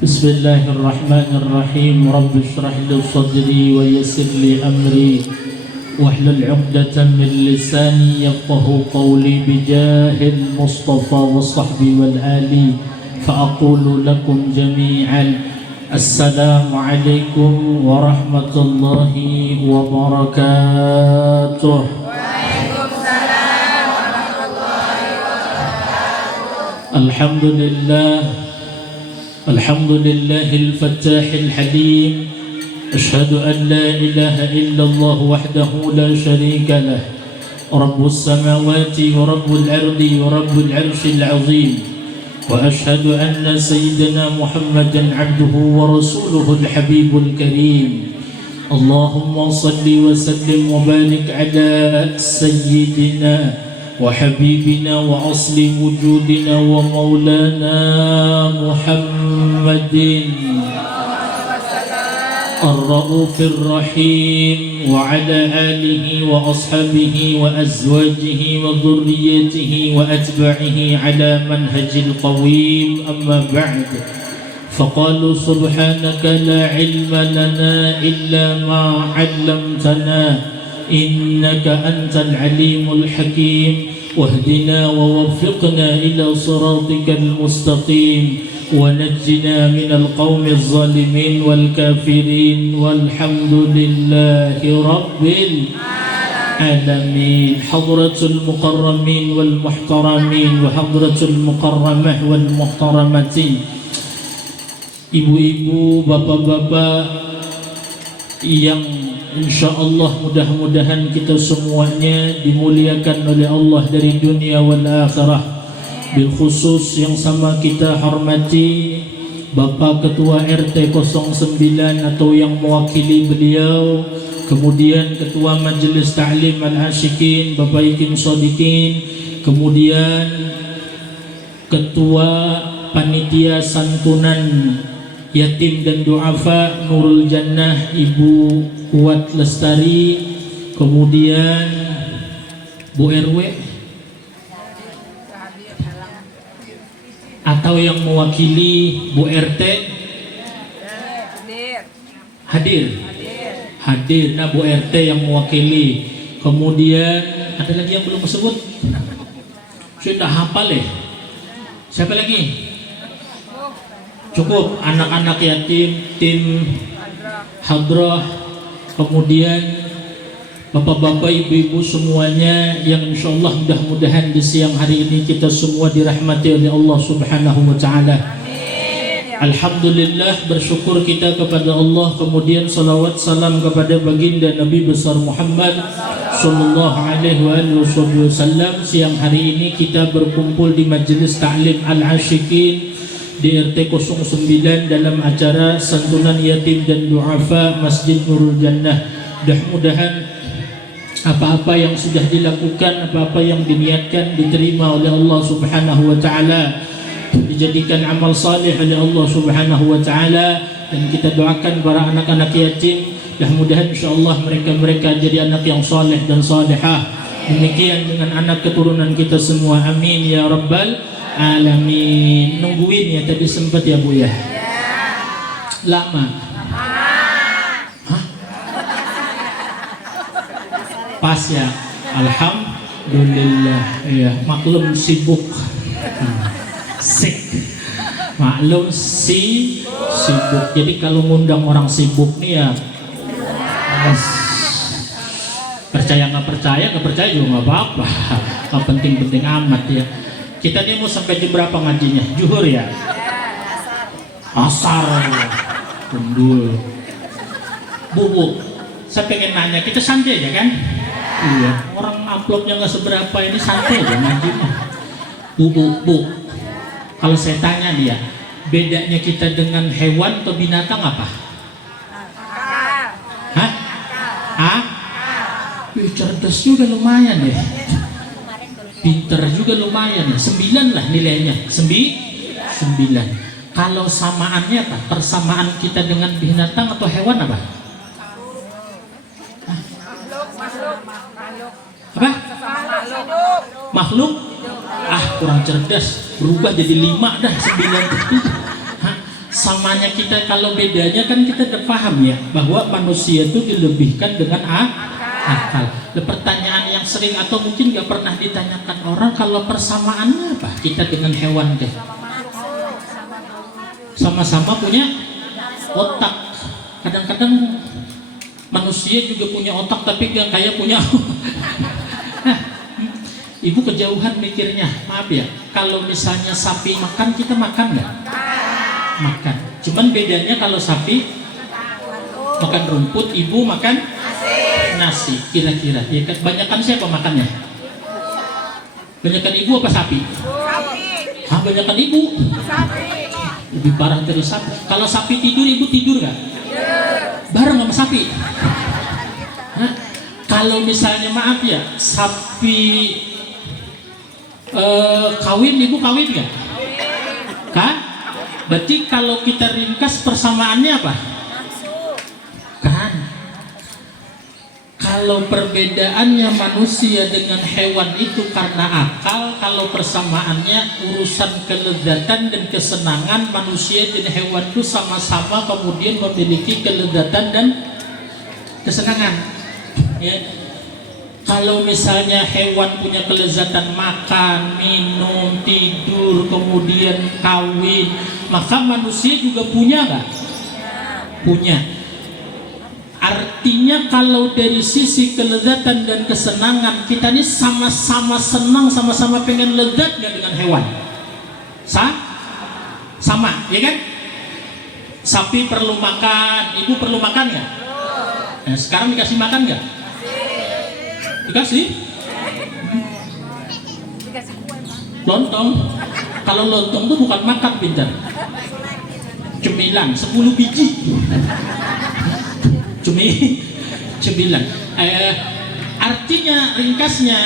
بسم الله الرحمن الرحيم رب اشرح لي صدري ويسر لي أمري واحلل عقدة من لساني يفقه قولي بجاه المصطفى والصحب والآل فأقول لكم جميعا السلام عليكم ورحمة الله وبركاته. Waalaikumsalam warahmatullahi wabarakatuh. الحمد لله الحمد لله الفتاح الحليم أشهد أن لا إله إلا الله وحده لا شريك له رب السماوات ورب الأرض ورب العرش العظيم وأشهد أن سيدنا محمدا عبده ورسوله الحبيب الكريم اللهم صل وسلم وبارك على سيدنا وحبيبنا وأصل وجودنا ومولانا محمد الرؤوف الرحيم وعلى آله وأصحابه وأزواجه وذريته وأتباعه على منهج القويم أما بعد فقالوا سبحانك لا علم لنا إلا ما علمتنا إنك أنت العليم الحكيم واهدنا ووفقنا إلى صراطك المستقيم ونجنا من القوم الظالمين والكافرين والحمد لله رب العالمين. حضرة المكرمين والمحترمين وحضرة المكرمة والمحترمة, ibu-ibu, bapak-bapak yang insyaallah mudah-mudahan kita semuanya dimuliakan oleh Allah dari dunia wal akhirah. Bil khusus yang sama kita hormati Bapak Ketua RT 09 atau yang mewakili beliau, kemudian Ketua Majelis Ta'lim Al-Asyikin Bapak Ikim Sodikin, kemudian Ketua Panitia Santunan Yatim dan Du'afa Nurul Jannah Ibu Kuat Lestari, kemudian Bu RW atau yang mewakili Bu RT hadir. Nah, Bu RT yang mewakili, kemudian ada lagi yang belum disebut, sudah hafal ya? Siapa lagi? Cukup anak-anak yatim, tim hadrah, kemudian bapak-bapak, ibu-ibu semuanya yang insyaallah mudah-mudahan di siang hari ini kita semua dirahmati oleh Allah Subhanahu wa taala. Alhamdulillah, bersyukur kita kepada Allah, kemudian salawat salam kepada baginda Nabi besar Muhammad sallallahu alaihi wasallam. Siang hari ini kita berkumpul di Majelis Ta'lim Al-Asyikin di RT 09 dalam acara santunan yatim dan du'afa Masjid Nurul Jannah. Mudah-mudahan apa-apa yang sudah dilakukan, apa-apa yang diniatkan diterima oleh Allah Subhanahu wa taala, dijadikan amal saleh oleh Allah Subhanahu wa taala, dan kita doakan para anak-anak yatim, mudah-mudahan insyaallah mereka jadi anak yang saleh dan salihah. Demikian dengan anak keturunan kita semua, amin ya rabbal alamin. Nungguin ya, tadi sempat ya Bu ya? Lama. Pas ya, alhamdulillah ya. Maklum sibuk, maklum sibuk. Jadi kalau ngundang orang sibuk nih ya, percaya nggak percaya juga nggak apa-apa, nggak penting-penting amat ya. Kita nih mau sampai di berapa ngajinya? Zuhur ya? Asar ya. Tundul. Bu, saya pengen nanya, kita santai aja kan? Iya, orang uploadnya nggak seberapa, ini santai aja ngajinya. Bu, kalau saya tanya dia, bedanya kita dengan hewan atau binatang apa? Hah? Cerdas juga lumayan ya. Pinter juga lumayan ya. 9 lah nilainya. 9. Kalau samaannya apa? Persamaan kita dengan binatang atau hewan apa? Apa? Makhluk? Ah, kurang cerdas. Berubah jadi 5 dah, 9. Samanya kita, kalau bedanya kan kita udah paham ya, bahwa manusia itu dilebihkan dengan akal. Pertanyaan yang sering atau mungkin gak pernah ditanyakan orang, kalau persamaannya apa kita dengan hewan teh? Sama-sama punya otak. Kadang-kadang manusia juga punya otak tapi gak kayak punya. Ibu kejauhan mikirnya, maaf ya. Kalau misalnya sapi makan, kita makan nggak? Makan. Cuman bedanya kalau sapi makan rumput, ibu makan nasi. Kira-kira, ya kan? Banyakan siapa makannya? Banyakan ibu apa sapi? Hah, banyakan ibu. Lebih parah dari sapi. Kalau sapi tidur, ibu tidur nggak? Bareng sama sapi. Hah? Kalau misalnya maaf ya, sapi kawin, ibu kawin nggak? Kan? Berarti kalau kita ringkas persamaannya apa? Kan? Kalau perbedaannya manusia dengan hewan itu karena akal, kalau persamaannya urusan kelezatan dan kesenangan, manusia dan hewan itu sama-sama kemudian memiliki kelezatan dan kesenangan. Ya. Kalau misalnya hewan punya kelezatan makan, minum, tidur, kemudian kawin, maka manusia juga punya nggak? Punya. Artinya kalau dari sisi kelezatan dan kesenangan, kita ini sama-sama senang, sama-sama pengen lezat nggak dengan hewan? Sama, ya kan? Sapi perlu makan, ibu perlu makan nggak? Nah, sekarang dikasih makan nggak? Dikasih? Lontong. Kalau lontong itu bukan makan, pintar. Cemilan 10 biji. Cemilan. Artinya ringkasnya,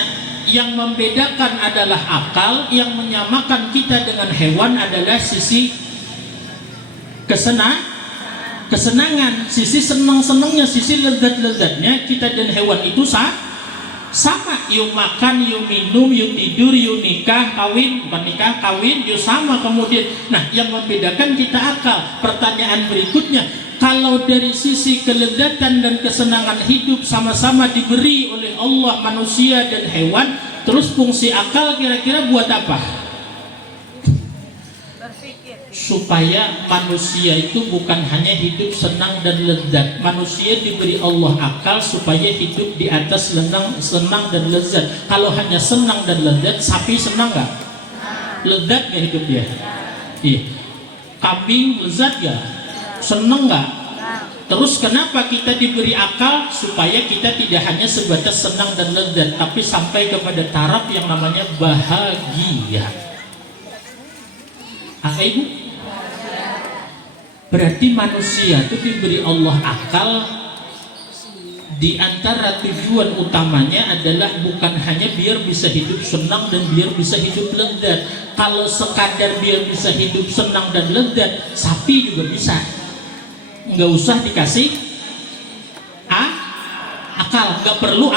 yang membedakan adalah akal, yang menyamakan kita dengan hewan adalah sisi kesenangan, sisi senang-senangnya, sisi lezat-lezatnya. Kita dan hewan itu sama, yuk makan, yuk minum, yuk tidur, yuk nikah, kawin, bukan nikah, kawin, yuk sama kemudian. Nah, yang membedakan kita akal. Pertanyaan berikutnya, kalau dari sisi kelezatan dan kesenangan hidup sama-sama diberi oleh Allah manusia dan hewan, terus fungsi akal kira-kira buat apa? Supaya manusia itu bukan hanya hidup senang dan lezat. Manusia diberi Allah akal supaya hidup di atas senang dan lezat. Kalau hanya senang dan lezat, sapi senang nggak? Lezat nggak hidup dia? Iya. Kambing lezat nggak? Senang nggak? Terus kenapa kita diberi akal? Supaya kita tidak hanya sebatas senang dan lezat, tapi sampai kepada taraf yang namanya bahagia. Ibu? Berarti manusia itu diberi Allah akal. Di antara tujuan utamanya adalah bukan hanya biar bisa hidup senang dan biar bisa hidup lezat. Kalau sekadar biar bisa hidup senang dan lezat, sapi juga bisa. Nggak usah dikasih akal, nggak perlu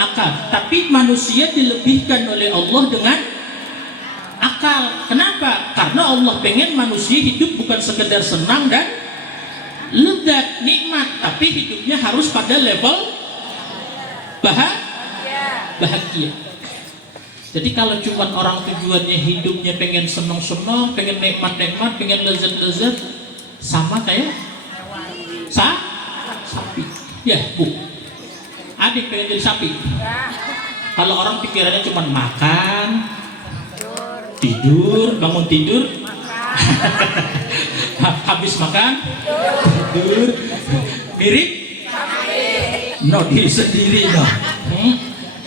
akal. Tapi manusia dilebihkan oleh Allah dengan akal. Kenapa? Karena Allah pengen manusia hidup bukan sekedar senang dan lezat, nikmat, tapi hidupnya harus pada level bahagia. Jadi kalau cuma orang tujuannya hidupnya pengen senang-senang, pengen nikmat-nikmat, pengen lezat-lezat, sama kayak sapi. Ya, Bu. Adik pengen jadi sapi. Kalau orang pikirannya cuma makan, tidur, bangun tidur, habis makan, tidur, mirip, no diri sendiri, no.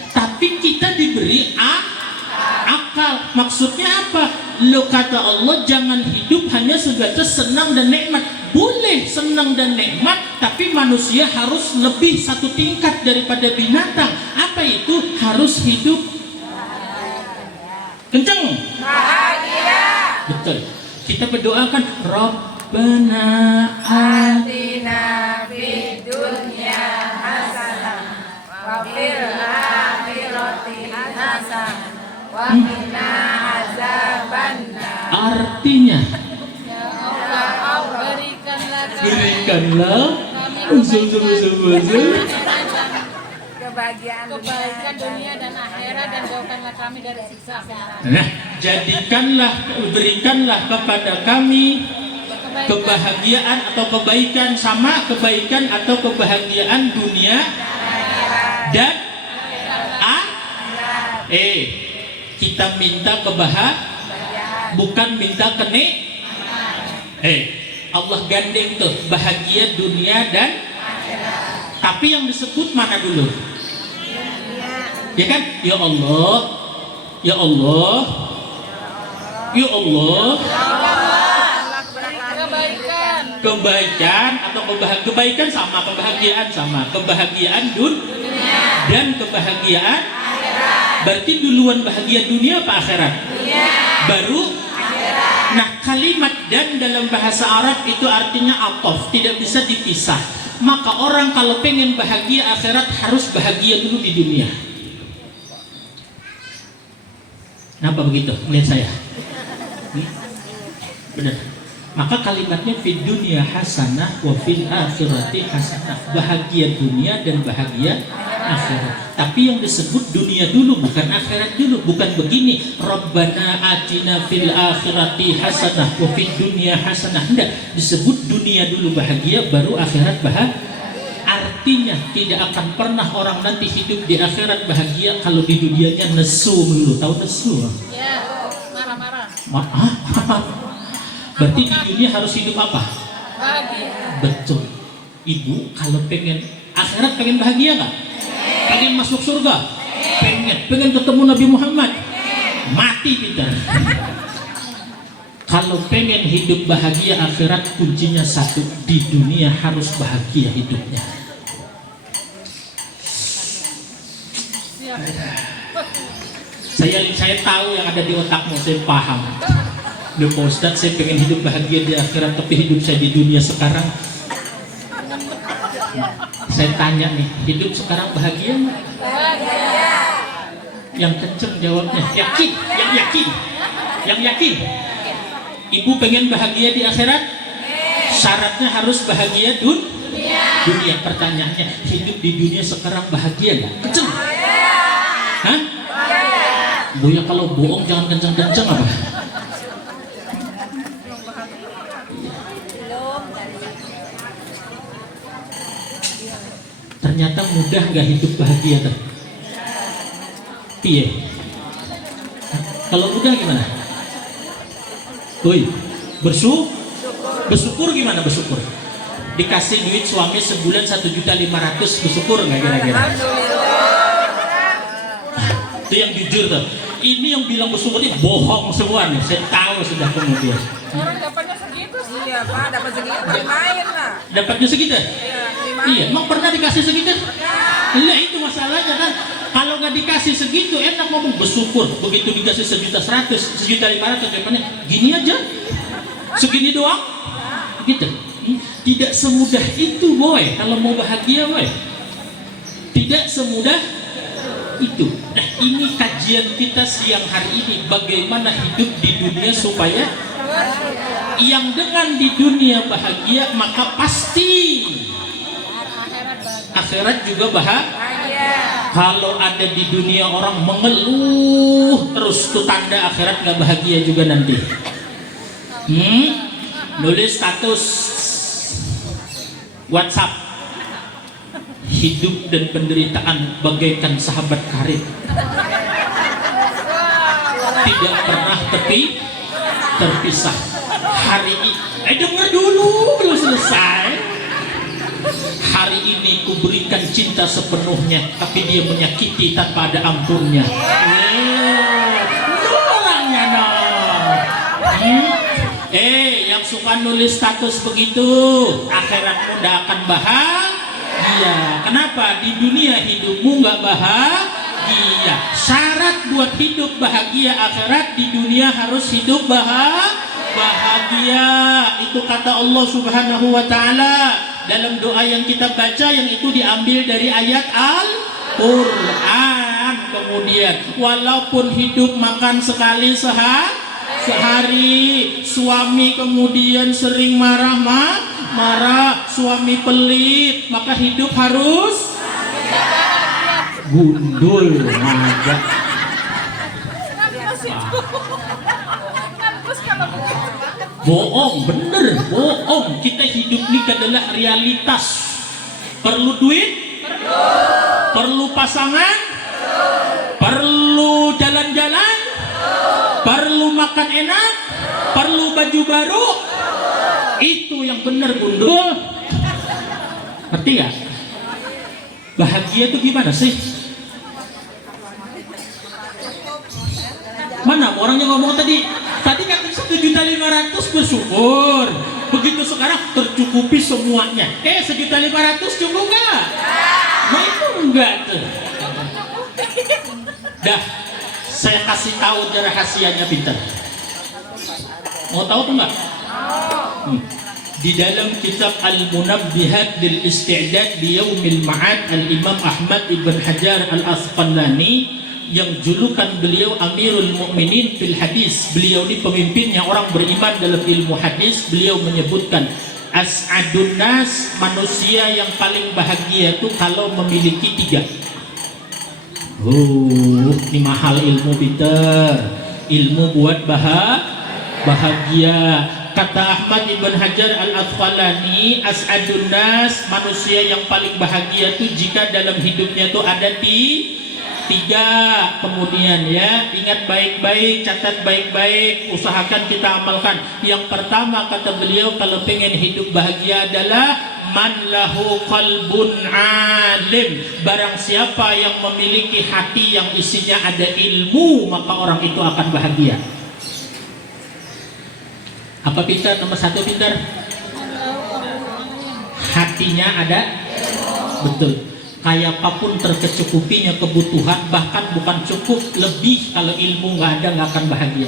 Tapi kita diberi akal. Maksudnya apa? Lo kata Allah jangan hidup hanya sebatas senang dan nikmat. Boleh senang dan nikmat, tapi manusia harus lebih satu tingkat daripada binatang. Apa itu? Harus hidup kenceng, bahagia. Betul. Kita berdoakan Rabbana atina fid dunya hasanah wa fil akhirati hasanah wa qina azabannar. Artinya jadikanlah kebahagiaan kebaikan dunia dan akhirat, dan jauhkanlah kami dari siksa neraka. Nah, jadikanlah, berikanlah kepada kami kebahagiaan atau kebaikan, sama kebaikan atau kebahagiaan dunia dan kita minta bukan minta Allah gandeng tuh bahagia dunia dan tapi yang disebut mana dulu? Ya kan? Ya Allah, ya Allah, ya Allah. Kebaikan atau kebaikan sama, kebahagiaan sama, kebahagiaan dunia dan kebahagiaan akhirat. Berarti duluan bahagia dunia apa akhirat? Baru akhirat. Nah, kalimat dan dalam bahasa Arab itu artinya atof, tidak bisa dipisah. Maka orang kalau pengen bahagia akhirat harus bahagia dulu di dunia. Kenapa begitu? Lihat saya. Benar. Maka kalimatnya fid dunya hasanah wa fil akhirati hasanah. Bahagia dunia dan bahagia akhirat. Tapi yang disebut dunia dulu bukan akhirat dulu, bukan begini. Rabbana atina fil akhirati hasanah wa fid dunya hasanah. Enggak, disebut dunia dulu bahagia baru akhirat bahagia. Artinya tidak akan pernah orang nanti hidup di akhirat bahagia kalau di dunianya nesu dulu. Tahu nesu? Ya, marah-marah. Berarti di dunia harus hidup apa? Bahagia. Betul. Ibu kalau pengen akhirat, pengen bahagia nggak? Pengen masuk surga? Pengen ketemu Nabi Muhammad? Mati pintar. Kalau pengen hidup bahagia akhirat, kuncinya satu, di dunia harus bahagia hidupnya. Saya tahu yang ada di otakmu, saya paham. Pak Ustadz, saya pengen hidup bahagia di akhirat, tapi hidup saya di dunia sekarang. Saya tanya nih, hidup sekarang bahagia nggak? Bahagia. Yang kenceng jawabnya, yakin, yang yakin. Ibu pengen bahagia di akhirat? Syaratnya harus bahagia dunia. Pertanyaannya, hidup di dunia sekarang bahagia nggak? Kenceng? Hah? Buya kalau bohong jangan kenceng-kenceng apa? Ternyata mudah nggak hidup bahagia tuh? Iya. Kalau mudah gimana? Woi, bersyukur gimana bersyukur? Dikasih duit suami sebulan 1.500.000, bersyukur nggak kira-kira? Itu yang jujur tuh. Ini yang bilang bersyukur ini bohong semua nih. Saya tahu sudah kemudian. Orang dapatnya segitu sih. Iya Pak, dapat segitu main lah. Dapatnya segitu? Iya, emang pernah dikasih segitu? Nah itu masalahnya kan. Kalau nggak dikasih segitu enak ngomong bersyukur. Begitu dikasih 1.100.000, 1.500.000, depannya gini aja, segini doang, gitu. Tidak semudah itu boy. Kalau mau bahagia boy, tidak semudah itu. Nah ini kajian kita siang hari ini, bagaimana hidup di dunia supaya yang dengan di dunia bahagia, maka pasti akhirat juga bahagia. Kalau ada di dunia orang mengeluh terus, tuh tanda akhirat gak bahagia juga nanti. Nulis status WhatsApp, hidup dan penderitaan bagaikan sahabat karib, tidak pernah terpisah. Hari ini, dengar dulu, belum selesai. Hari ini kuberikan cinta sepenuhnya, tapi dia menyakiti tanpa ada ampunnya. Orangnya yang suka nulis status begitu, akhiratmu tidak akan bahagia. Kenapa? Di dunia hidupmu nggak bahagia. Syarat buat hidup bahagia akhirat, di dunia harus hidup bahagia. Itu kata Allah Subhanahu wa Ta'ala dalam doa yang kita baca, yang itu diambil dari ayat Al-Quran. Kemudian, walaupun hidup makan sekali sehari, suami kemudian sering marah marah, suami pelit, maka hidup harus gundul. Agak bohong, bener, bohong. Kita hidup ini adalah realitas. Perlu duit? Perlu pasangan? Perlu jalan-jalan? Perlu makan enak? Perlu baju baru? Itu yang bener gundul. Ngerti gak? Bahagia itu gimana sih? Mana orangnya ngomong tadi? Tadi kan 1.500.000 bersyukur. Begitu sekarang tercukupi semuanya. 1.500.000 cukup gak? Nah itu enggak tuh. Dah, saya kasih tahu rahasianya pintar. Mau tahu tuh enggak? Di dalam kitab Al-Munabbihat lil Isti'dad li Yaumil Ma'ad, Al-Imam Ahmad Ibn Hajar Al-Asqalani yang julukan beliau Amirul Mukminin fil Hadis, beliau ini pemimpinnya orang beriman dalam ilmu hadis. Beliau menyebutkan as'adun nas, manusia yang paling bahagia itu kalau memiliki 3. Ini mahal ilmu Peter. Ilmu buat bahagia. Kata Ahmad Ibn Hajar Al-Asqalani, as'adun nas, manusia yang paling bahagia itu jika dalam hidupnya itu ada di 3. Kemudian ya, ingat baik-baik, catat baik-baik, usahakan kita amalkan. Yang pertama kata beliau, kalau pengen hidup bahagia adalah man lahu qalbun alim. Barang siapa yang memiliki hati yang isinya ada ilmu, maka orang itu akan bahagia. Apa pintar? Nomor 1 pintar, hatinya ada. Betul. Kayak apapun terkecukupinya kebutuhan, bahkan bukan cukup, lebih. Kalau ilmu nggak ada, nggak akan bahagia.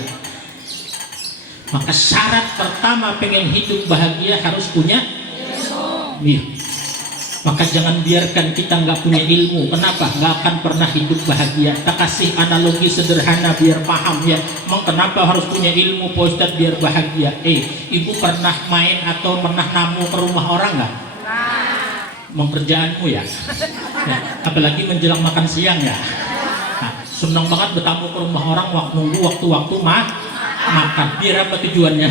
Maka syarat pertama pengen hidup bahagia harus punya ilmu. Maka jangan biarkan kita nggak punya ilmu. Kenapa? Nggak akan pernah hidup bahagia. Kita kasih analogi sederhana biar paham ya. Emang kenapa harus punya ilmu Pak Ustadz biar bahagia? Ibu pernah main atau pernah namu ke rumah orang nggak? Kerjaanmu ya? Apalagi menjelang makan siang ya. Senang banget bertamu ke rumah orang, nunggu waktu-waktu makan. Biar apa tujuannya?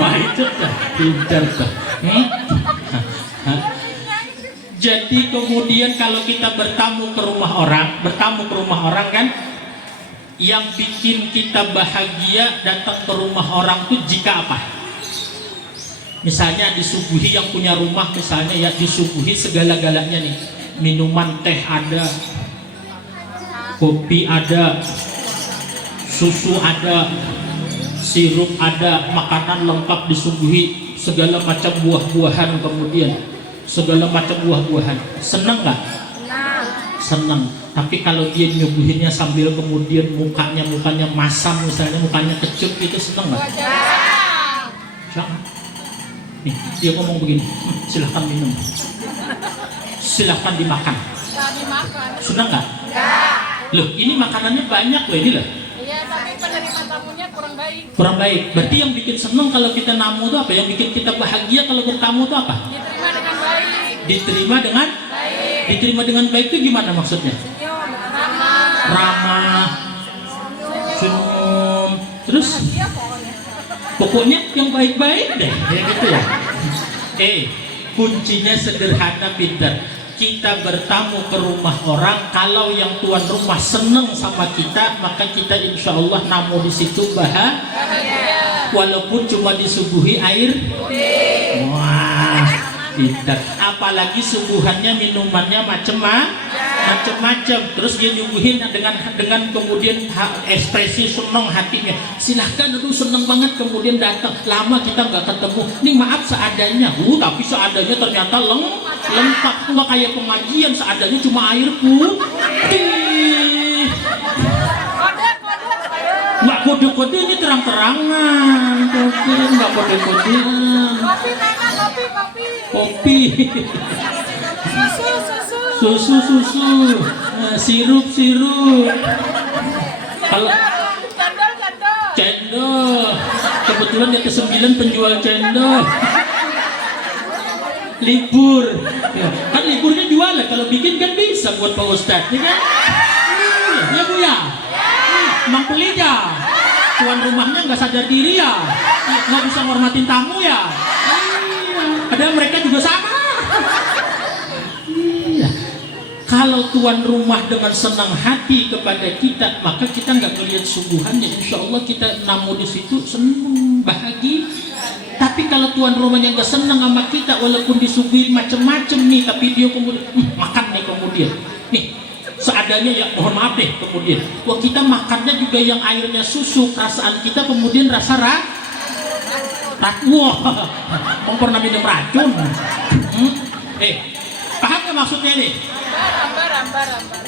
Wah itu tuh pintar tuh. Jadi kemudian kalau kita bertamu ke rumah orang kan, yang bikin kita bahagia datang ke rumah orang tuh jika apa? Misalnya disuguhi, yang punya rumah misalnya ya, disuguhi segala-galanya nih. Minuman, teh ada, kopi ada, susu ada, sirup ada, makanan lengkap disuguhi, segala macam buah-buahan, kemudian segala macam buah-buahan. Senang nggak? Senang. Tapi kalau dia nyuguhinnya sambil kemudian mukanya masam misalnya, mukanya kecut, itu senang nggak? Nih, dia ngomong begini, silahkan minum, silahkan dimakan. Senang nggak? Loh, ini makanannya banyak loh ini loh. Iya, tapi penerima tamunya kurang baik. Kurang baik. Berarti yang bikin senang kalau kita namu itu apa? Yang bikin kita bahagia kalau bertamu itu apa? Diterima dengan baik. Diterima dengan baik. Diterima dengan baik itu gimana maksudnya? Senyum, ramah. Ramah, senyum, terus pokoknya yang baik-baik deh, ya gitu ya. Kuncinya sederhana pintar. Kita bertamu ke rumah orang, kalau yang tuan rumah seneng sama kita, maka kita insya Allah namu di situ bahagia. Walaupun cuma disuguhi air. Wah, pintar. Apalagi suguhannya minumannya macam-macam. Terus dia nyuguhin dengan kemudian ekspresi senang hatinya. Silahkan, aduh seneng banget, kemudian datang. Lama kita nggak ketemu. Nih maaf seadanya. Tapi seadanya ternyata lengkap. Nggak kayak pengajian, seadanya cuma air putih. Nggak kode-kode, ini terang-terangan. Nggak kode-kodean. Kopi. Susu, sirup. Kalau cendol, kebetulan yang ke-9 penjual cendol. libur. Ya, kan liburnya jualan, kalau bikin kan bisa buat Pak Ustadz, ya kan? Ya Bu ya. Emang pelit ya. Tuan rumahnya nggak sadar diri ya, nggak bisa ngormatin tamu ya. Padahal mereka juga sama. Iya. Kalau tuan rumah dengan senang hati kepada kita, maka kita nggak melihat suguhannya. Insya Allah kita namu di situ senang, bahagia. Tapi kalau tuan rumahnya nggak senang sama kita, walaupun disuguhin macam-macam nih, tapi dia kemudian makan nih kemudian, nih seadanya ya, mohon maaf deh kemudian. Wah kita makannya juga yang airnya susu, perasaan kita kemudian rasa wah, mau pernah minum racun? Paham nggak maksudnya nih?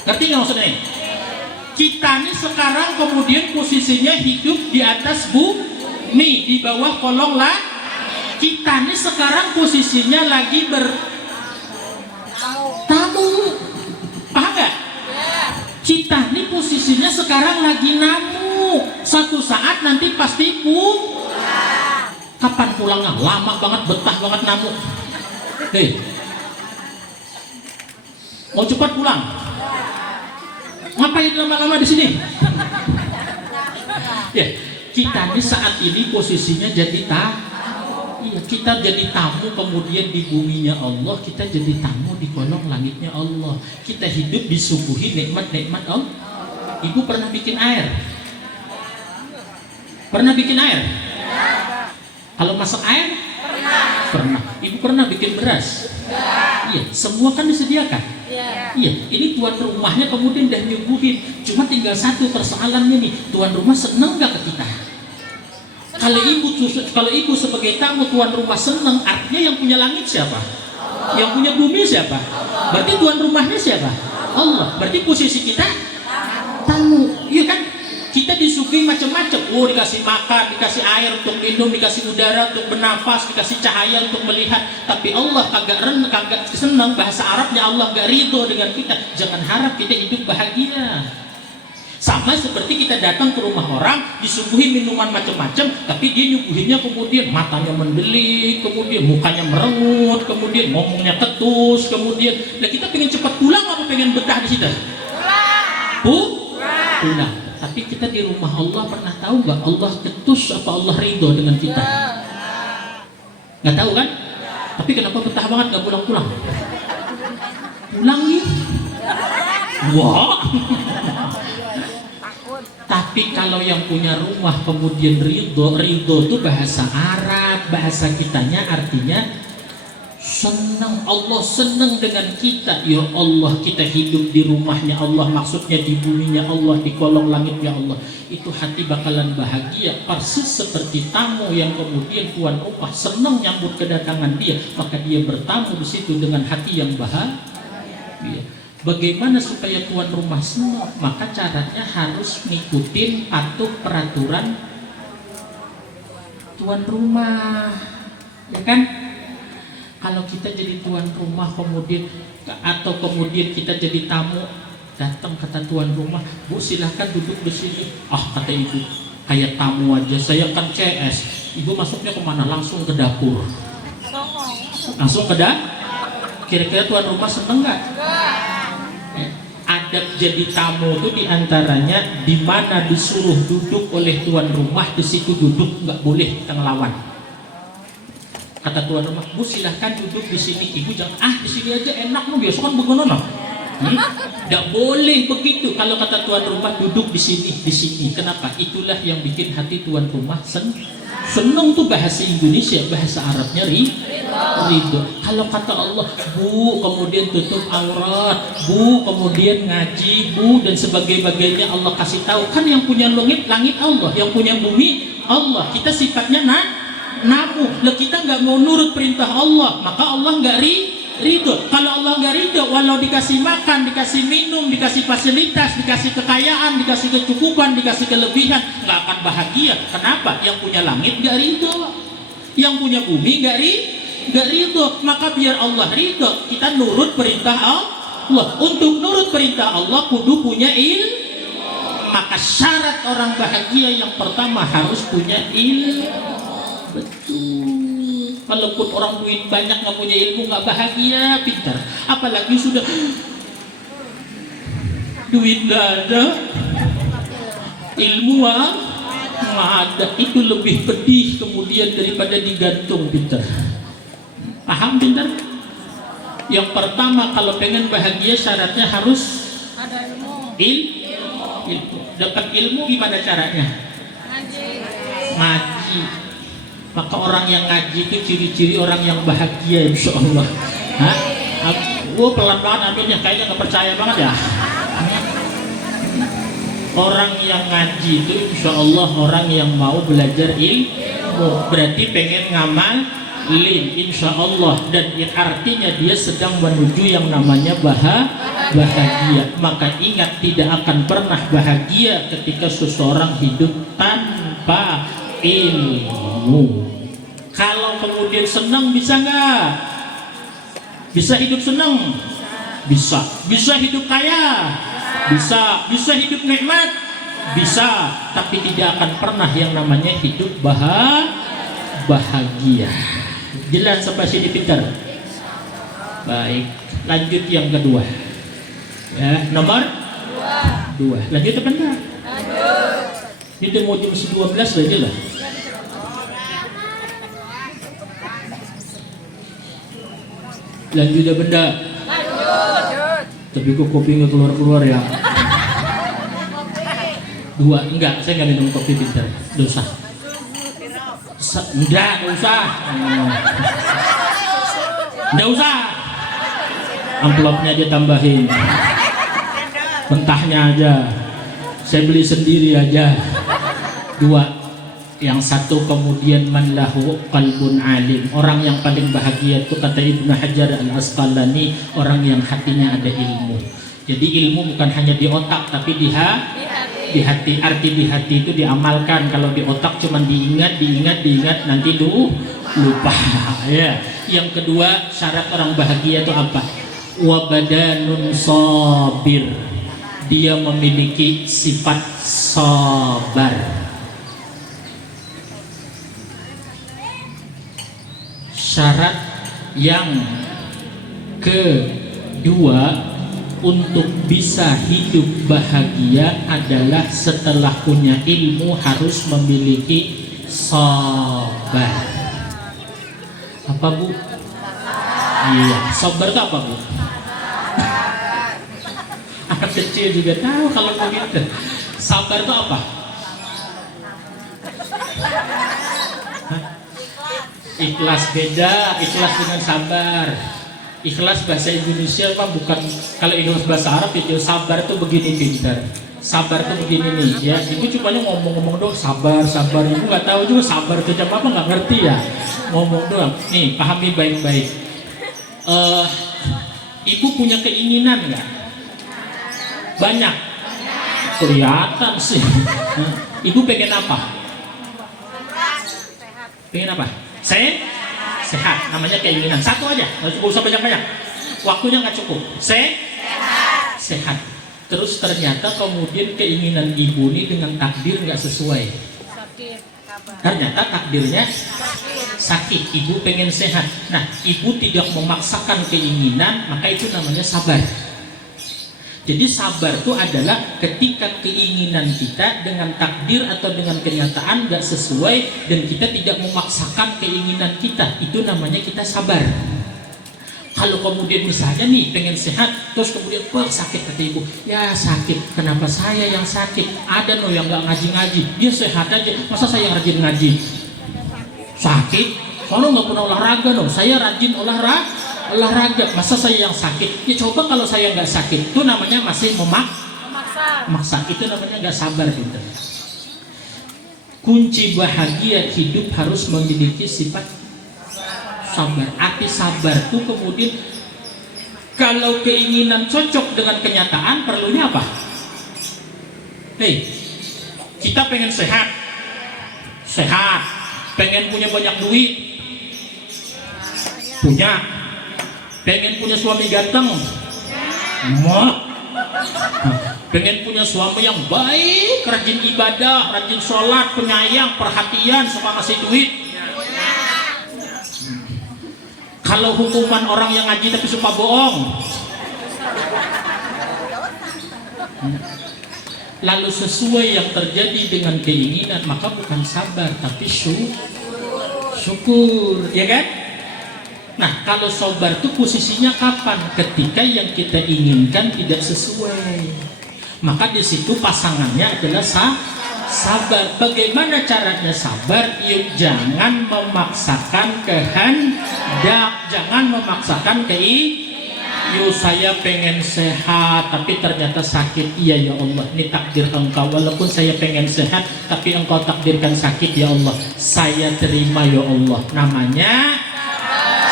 Ngerti nggak maksudnya? Kita nih sekarang kemudian posisinya hidup di atas bumi, di bawah kolong lah. Kita nih sekarang posisinya lagi bertamu. Paham nggak? Kita nih posisinya sekarang lagi namu. Satu saat nanti pasti kapan pulangnya? Lama banget, betah banget namu. Mau cepat pulang? Ngapain lama-lama di sini? Ya, kita di saat ini posisinya jadi iya, kita jadi tamu kemudian di buminya Allah, kita jadi tamu di kolong langitnya Allah. Kita hidup disuguhi nikmat-nikmat Allah. Ibu pernah bikin air? Pernah bikin air? Kalau masak air? Pernah. Ibu pernah bikin beras? Iya, semua kan disediakan. Iya, ini tuan rumahnya kemudian udah nyuguhin. Cuma tinggal satu persoalannya nih, tuan rumah seneng gak ke kita? Kalau ibu sebagai tamu tuan rumah seneng, artinya yang punya langit siapa? Yang punya bumi siapa? Berarti tuan rumahnya siapa? Allah. Berarti posisi kita tamu. Iya kan? Kita disuguhi macam-macam. Dikasih makan, dikasih air untuk minum, dikasih udara untuk bernafas, dikasih cahaya untuk melihat. Tapi Allah kagak senang. Bahasa Arabnya Allah gak ridho dengan kita. Jangan harap kita hidup bahagia. Sama seperti kita datang ke rumah orang, disuguhi minuman macam-macam, tapi dia nyuguhinnya kemudian matanya mendelik, kemudian mukanya merengut, kemudian ngomongnya ketus, kemudian. Nah kita pengen cepat pulang apa pengen betah di situ? Pulang. Tapi kita di rumah Allah pernah tahu nggak Allah ketus apa Allah ridho dengan kita? Nggak tahu kan? Tapi kenapa betah banget nggak pulang-pulang? Pulang nih. Wah. Tapi kalau yang punya rumah kemudian ridho itu bahasa Arab, bahasa kitanya artinya senang. Allah senang dengan kita. Ya Allah, kita hidup di rumahnya Allah, maksudnya di buminya Allah, di kolong langitnya Allah. Itu hati bakalan bahagia, persis seperti tamu yang kemudian tuan rumah senang nyambut kedatangan dia, maka dia bertamu di situ dengan hati yang bahagia. Bagaimana supaya tuan rumah senang? Maka caranya harus ngikutin patuh peraturan tuan rumah, ya kan? Kalau kita jadi tuan rumah kemudian kita jadi tamu, datang kata tuan rumah, Bu silahkan duduk di sini. Kata ibu, kayak tamu aja, saya kan CS. Ibu masuknya kemana? Langsung ke dapur. Langsung ke dapur. Kira-kira tuan rumah seneng nggak? Adab jadi tamu itu diantaranya di mana disuruh duduk oleh tuan rumah, di situ duduk, nggak boleh kita ngelawan. Kata tuan rumah, Bu silahkan duduk di sini. Ibu jangan di sini aja enak loh, biasa kan begono no. Nggak boleh begitu. Kalau kata tuan rumah duduk di sini. Kenapa? Itulah yang bikin hati tuan rumah seneng tuh bahasa Indonesia, bahasa Arabnya ridho. Kalau kata Allah, Bu kemudian tutup aurat, Bu kemudian ngaji, Bu dan sebagainya, Allah kasih tahu kan yang punya langit Allah, yang punya bumi Allah. Kita sifatnya namu. Kita nggak mau nurut perintah Allah, maka Allah nggak ridho. Kalau Allah nggak ridho, walau dikasih makan, dikasih minum, dikasih fasilitas, dikasih kekayaan, dikasih kecukupan, dikasih kelebihan, nggak akan bahagia. Kenapa? Yang punya langit nggak ridho, yang punya bumi nggak ridho. Maka biar Allah ridho, kita nurut perintah Allah. Untuk nurut perintah Allah kudu punya ilmu. Maka syarat orang bahagia yang pertama harus punya ilmu. Betul. Walaupun orang duit banyak nggak punya ilmu nggak bahagia, pintar. Apalagi sudah duit nggak ada, ilmu nggak ada, itu lebih pedih kemudian daripada digantung, pintar. Paham pintar? Yang pertama kalau pengen bahagia syaratnya harus Ada ilmu. ilmu. Dapat ilmu gimana caranya? Ngaji. Maka orang yang ngaji itu ciri-ciri orang yang bahagia, insya Allah. Hah? Pelan banget ambilnya, kayaknya nggak percaya banget ya. Orang yang ngaji itu insya Allah orang yang mau belajar ilmu, berarti pengen ngamalin insya Allah, dan artinya dia sedang menuju yang namanya bahagia. Maka ingat, tidak akan pernah bahagia ketika seseorang hidup tanpa ilmu. Kalau kemudian senang, bisa nggak? Bisa hidup senang? Bisa. Bisa hidup kaya? Bisa. Bisa hidup nikmat? Bisa. Tapi tidak akan pernah yang namanya hidup bahagia. Jelas sampai sini pintar? Baik. Lanjut yang kedua. Ya, nomor 2. Lanjut apa enggak? Ini udah mau jam 12 lagi lah. Lanjut ya benda. Tapi kok kopi nggak keluar ya? 2, enggak, saya nggak minum kopi, pintar. Dosa. Enggak usah. Enggak usah. Amplopnya aja tambahin. Mentahnya aja. Saya beli sendiri aja. 2. Yang satu kemudian man lahu qalbun alim. Orang yang paling bahagia itu kata Ibnu Hajar Al-Asqalani, orang yang hatinya ada ilmu. Jadi ilmu bukan hanya di otak tapi di hati. Arti di hati itu diamalkan. Kalau di otak cuma diingat nanti lupa. Ya. Yang kedua, syarat orang bahagia itu apa? Wa badanun sabir. Dia memiliki sifat sabar. Syarat yang kedua untuk bisa hidup bahagia adalah setelah punya ilmu harus memiliki sabar. Apa Bu? Iya, sabar itu apa Bu? Anak kecil juga tahu kalau begitu. Sabar itu apa? Ikhlas beda, ikhlas dengan sabar. Ikhlas bahasa Indonesia mah bukan, kalau ikhlas bahasa Arab itu sabar itu begini pintar. Sabar itu begini nih ya. Ibu cuma ngomong-ngomong doang sabar. Ibu nggak tahu juga sabar itu apa, nggak ngerti ya. Ngomong doang. Nih pahami baik-baik. Ibu punya keinginan nggak? Banyak. Kelihatan sih. Ibu pengen apa? Pengen apa? Sehat, namanya keinginan. Satu aja, nggak usah banyak-banyak. Waktunya nggak cukup. Sehat. Terus ternyata kemudian keinginan ibu ini dengan takdir nggak sesuai. Ternyata takdirnya sakit. Ibu pengen sehat. Nah, ibu tidak memaksakan keinginan, maka itu namanya sabar. Jadi sabar itu adalah ketika keinginan kita dengan takdir atau dengan kenyataan gak sesuai dan kita tidak memaksakan keinginan kita, itu namanya kita sabar. Kalau kemudian misalnya nih pengen sehat, terus kemudian wah sakit kata ibu, ya sakit, kenapa saya yang sakit? Ada no yang gak ngaji-ngaji, dia sehat aja, masa saya yang rajin ngaji? Sakit, soalnya gak pernah olahraga no, saya rajin olahraga, masa saya yang sakit? Ya coba kalau saya nggak sakit, itu namanya masih memaksa. Itu namanya nggak sabar gitu. Kunci bahagia hidup harus memiliki sifat sabar. Arti sabar itu kemudian kalau keinginan cocok dengan kenyataan, perlunya apa? Kita pengen sehat, pengen punya banyak duit, punya. Pengen punya suami ganteng, pengen punya suami yang baik, rajin ibadah, rajin sholat, penyayang, perhatian, sama ngasih duit. Kalau hukuman orang yang ngaji tapi suka bohong. Lalu sesuai yang terjadi dengan keinginan, maka bukan sabar tapi syukur, ya kan? Nah, kalau sabar itu posisinya kapan? Ketika yang kita inginkan tidak sesuai, maka di situ pasangannya adalah sabar. Bagaimana caranya sabar? Yuk, jangan memaksakan kehendak, jangan memaksakan yuk saya pengen sehat tapi ternyata sakit. Iya ya Allah, ini takdir Engkau. Walaupun saya pengen sehat tapi Engkau takdirkan sakit ya Allah, saya terima ya Allah. Namanya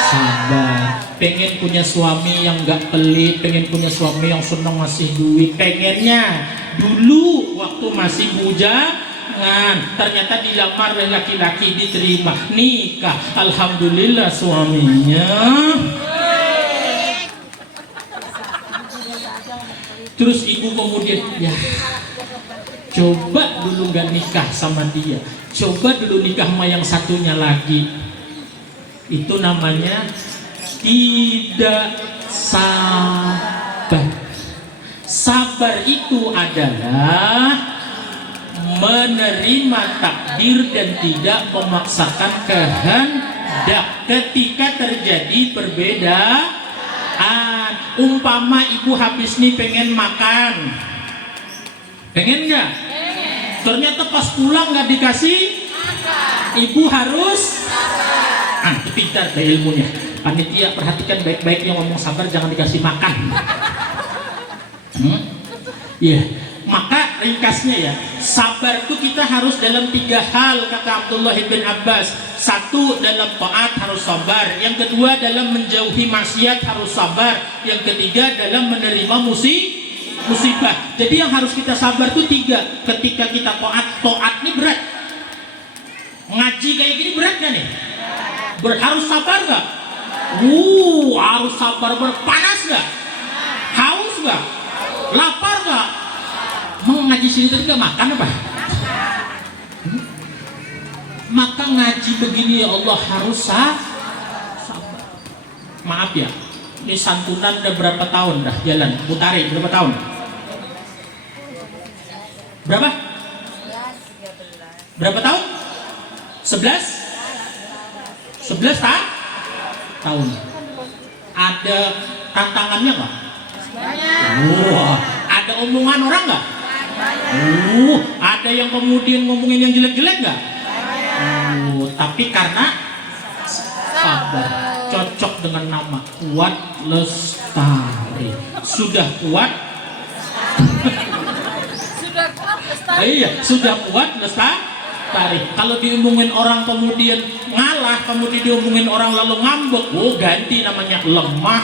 sabar. Pengen punya suami yang gak pelit, pengen punya suami yang senang ngasih duit, pengennya dulu waktu masih bujangan, ternyata dilamar oleh laki-laki, diterima, nikah, alhamdulillah suaminya. Terus ibu kemudian, ya coba dulu gak nikah sama dia, coba dulu nikah sama yang satunya lagi. Itu namanya tidak sabar. Sabar itu adalah menerima takdir dan tidak memaksakan kehendak ketika terjadi perbedaan. Umpama ibu habis nih pengen makan, pengen nggak? Ternyata pas pulang nggak dikasih, ibu harus pintar deh ilmunya. Panitia perhatikan baik-baik, yang ngomong sabar jangan dikasih makan. Ya, maka ringkasnya ya, sabar itu kita harus dalam 3 hal kata Abdullah bin Abbas. 1, dalam taat harus sabar. Yang kedua, dalam menjauhi maksiat harus sabar. Yang ketiga, dalam menerima musibah. Jadi yang harus kita sabar itu 3. Ketika kita taat ini berat. Ngaji kayak gini berat gak nih? Harus sabar gak? Harus sabar. Panas gak? Haus gak? Lapar gak? Mau ngaji sini tadi gak makan apa? Maka ngaji begini ya Allah harus sabar. Maaf ya, ini santunan udah berapa tahun dah jalan? Mutari berapa tahun? Berapa? 13. Berapa tahun? 11? 11 tahun. Ada tantangannya nggak? Ada omongan orang nggak? Ada yang kemudian ngomongin yang jelek-jelek nggak? Tapi karena sabar, cocok dengan nama Kuat Lestari. Sudah kuat. Sudah kuat lestari. Kalau diomongin orang kemudian ngalah, kemudian diomongin orang lalu ngambek, ganti namanya lemah.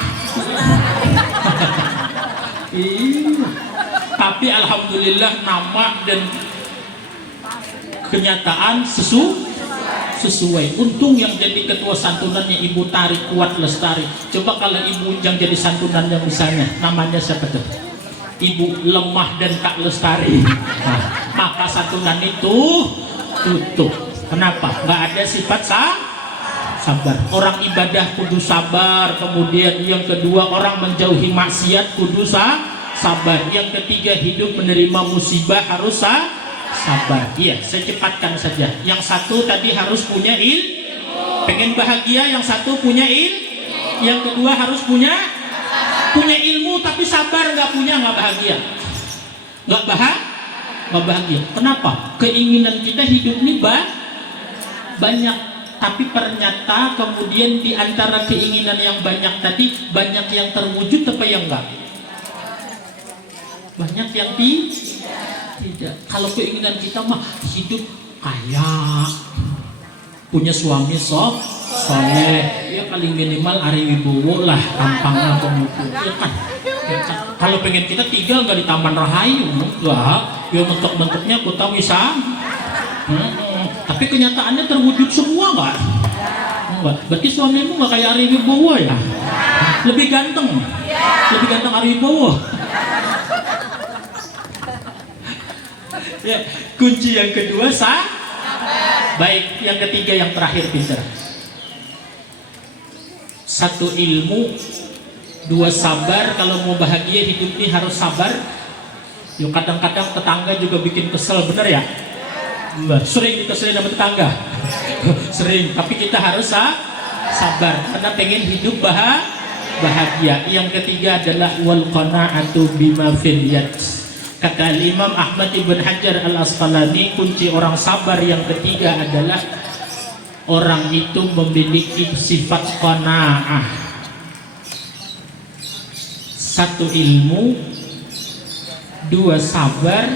Tapi alhamdulillah nama dan kenyataan sesuai. Untung yang jadi ketua santunannya Ibu Tari Kuat Lestari. Coba kalau ibu yang jadi santunannya misalnya namanya siapa tuh? Ibu Lemah dan Tak Lestari. Nah, maka santunan itu tutup. Kenapa? Nggak ada sifat sabar. Orang ibadah kudu sabar. Kemudian yang kedua, orang menjauhi maksiat kudu sabar. Yang ketiga, hidup menerima musibah harus sabar. Iya, saya cepatkan saja. Yang satu tadi harus punya pengen bahagia. Yang satu punya yang kedua harus punya ilmu tapi sabar. Nggak punya nggak bahagia. Nggak bahagia. Kenapa? Keinginan kita hidup ini banyak, tapi ternyata kemudian di antara keinginan yang banyak tadi, banyak yang terwujud apa yang enggak? Banyak yang tidak. Kalau keinginan kita mah hidup kaya, punya suami soleh, ya paling minimal Ari Wibowo lah, tampangnya kemudian, ya kan? Kalau pengen kita tinggal nggak di Taman Rahayu, enggak, ya bentuk-bentuknya kota wisata. Tapi kenyataannya terwujud semua nggak? Enggak. Berarti suamimu nggak kayak Ari Wibowo ya? Lebih ganteng Ari Wibowo. Ya, kunci yang kedua baik, yang ketiga yang terakhir pintar. Satu ilmu, dua sabar. Kalau mau bahagia hidup ini harus sabar. Yuk, kadang-kadang tetangga juga bikin kesel, bener ya? Sering dikeselin sama tetangga. Sering, tapi kita harus sabar karena pengen hidup bahagia. Yang ketiga adalah wal qana'atu bima fil yad. Kata Imam Ahmad ibn Hajar al Asqalani, kunci orang sabar yang ketiga adalah orang itu memiliki sifat qanaah. Satu ilmu, dua sabar,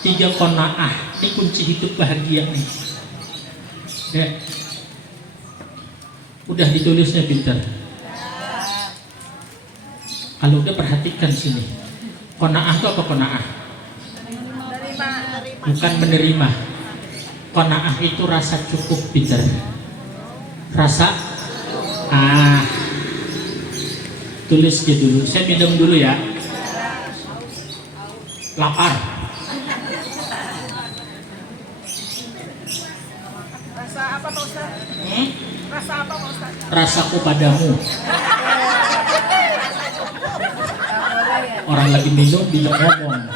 tiga qanaah. Ini kunci hidup bahagia nih. Ya. Udah ditulisnya pintar. Kalau udah perhatikan sini. Qanaah itu apa qanaah? Bukan menerima. Qanaah itu rasa cukup, pintar. Rasa tulis dia dulu. Saya minum dulu ya. Lapar. Rasa apa Pak Ustaz? Rasa apa Pak Ustaz? Rasaku padamu. Orang lagi minum bisa ngomong.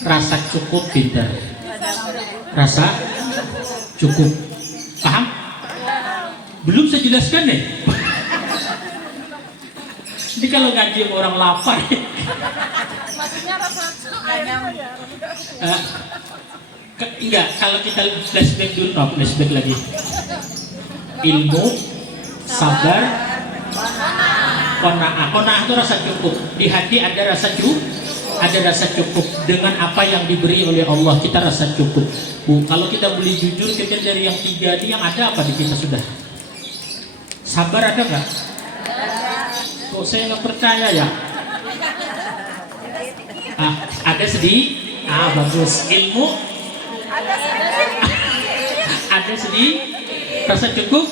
Rasa cukup, pintar. Rasa cukup. Paham? Belum saya jelaskan deh. Ini kalau ngaji orang lapar. Maksudnya rasa ayam. Enggak, kalau kita flashback dulu, flashback lagi. Ilmu, sabar, qanaah. Qanaah itu rasa cukup. Di hati ada rasa cukup, ada rasa cukup dengan apa yang diberi oleh Allah. Kita rasa cukup. Bu, kalau kita boleh jujur, kita dari yang tiga ini yang ada apa di kita sudah? Sabar ada nggak? Kok saya nggak percaya ya? Ada sedih. Bagus. Ilmu ada sedih. Rasa cukup.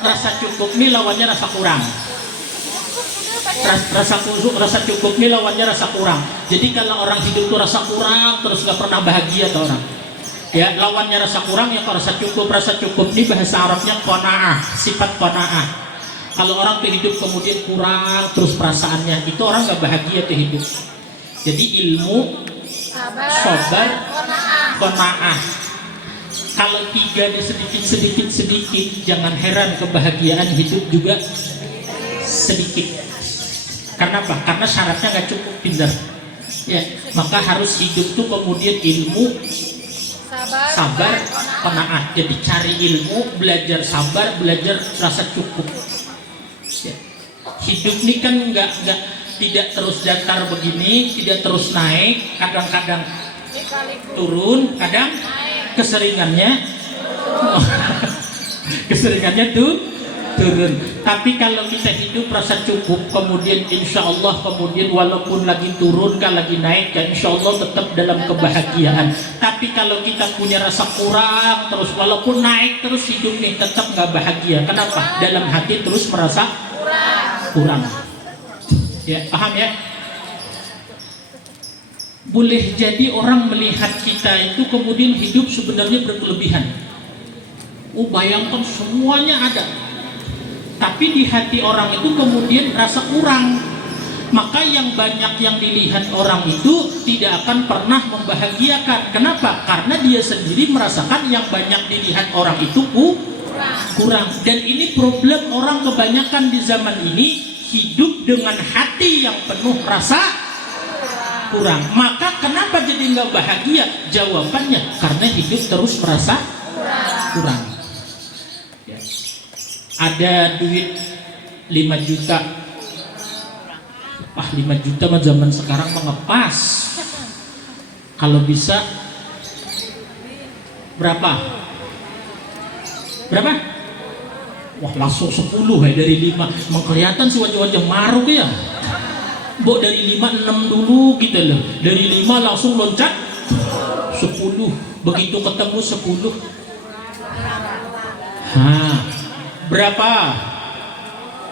Rasa cukup ini lawannya rasa kurang. Rasa cukup ini lawannya rasa kurang. Jadi kalau orang hidup tuh rasa kurang terus nggak pernah bahagia tuh orang. Ya, lawannya rasa kurang ya rasa cukup. Rasa cukup ini bahasa Arabnya qanaah, sifat qanaah. Kalau orang tuh hidup kemudian kurang terus perasaannya, itu orang nggak bahagia tuh hidup. Jadi ilmu, sabar, qanaah. Kalau tiga di sedikit, jangan heran kebahagiaan hidup juga sedikit. Karena apa? Karena syaratnya nggak cukup, pintar. Ya, maka harus hidup tuh kemudian ilmu, sabar, qanaah. Jadi cari ilmu, belajar sabar, belajar rasa cukup. Ya. Hidup ini kan tidak terus datar begini, tidak terus naik, kadang-kadang turun, kadang keseringannya tuh turun. Tapi kalau kita hidup rasa cukup, kemudian insya Allah kemudian walaupun lagi turun kan lagi naik, kan insya Allah tetap dalam kebahagiaan. Tapi kalau kita punya rasa kurang terus, walaupun naik terus hidup nih tetap nggak bahagia. Kenapa? Dalam hati terus merasa kurang. Ya, paham ya? Boleh jadi orang melihat kita itu kemudian hidup sebenarnya berkelebihan. Bayangkan semuanya ada, tapi di hati orang itu kemudian rasa kurang. Maka yang banyak yang dilihat orang itu tidak akan pernah membahagiakan. Kenapa? Karena dia sendiri merasakan yang banyak dilihat orang itu kurang. Dan ini problem orang kebanyakan di zaman ini, hidup dengan hati yang penuh rasa kurang. Maka kenapa jadi nggak bahagia? Jawabannya karena hidup terus merasa kurang. Ya. Ada duit 5 juta. 5 juta mah zaman sekarang mengepas. Kalau bisa berapa? Wah, langsung 10 ya dari 5. Kelihatan sih wajah-wajah maruk ya. Dari 5, 6 dulu gitu loh. Dari 5 langsung loncat 10. Begitu ketemu 10. Berapa?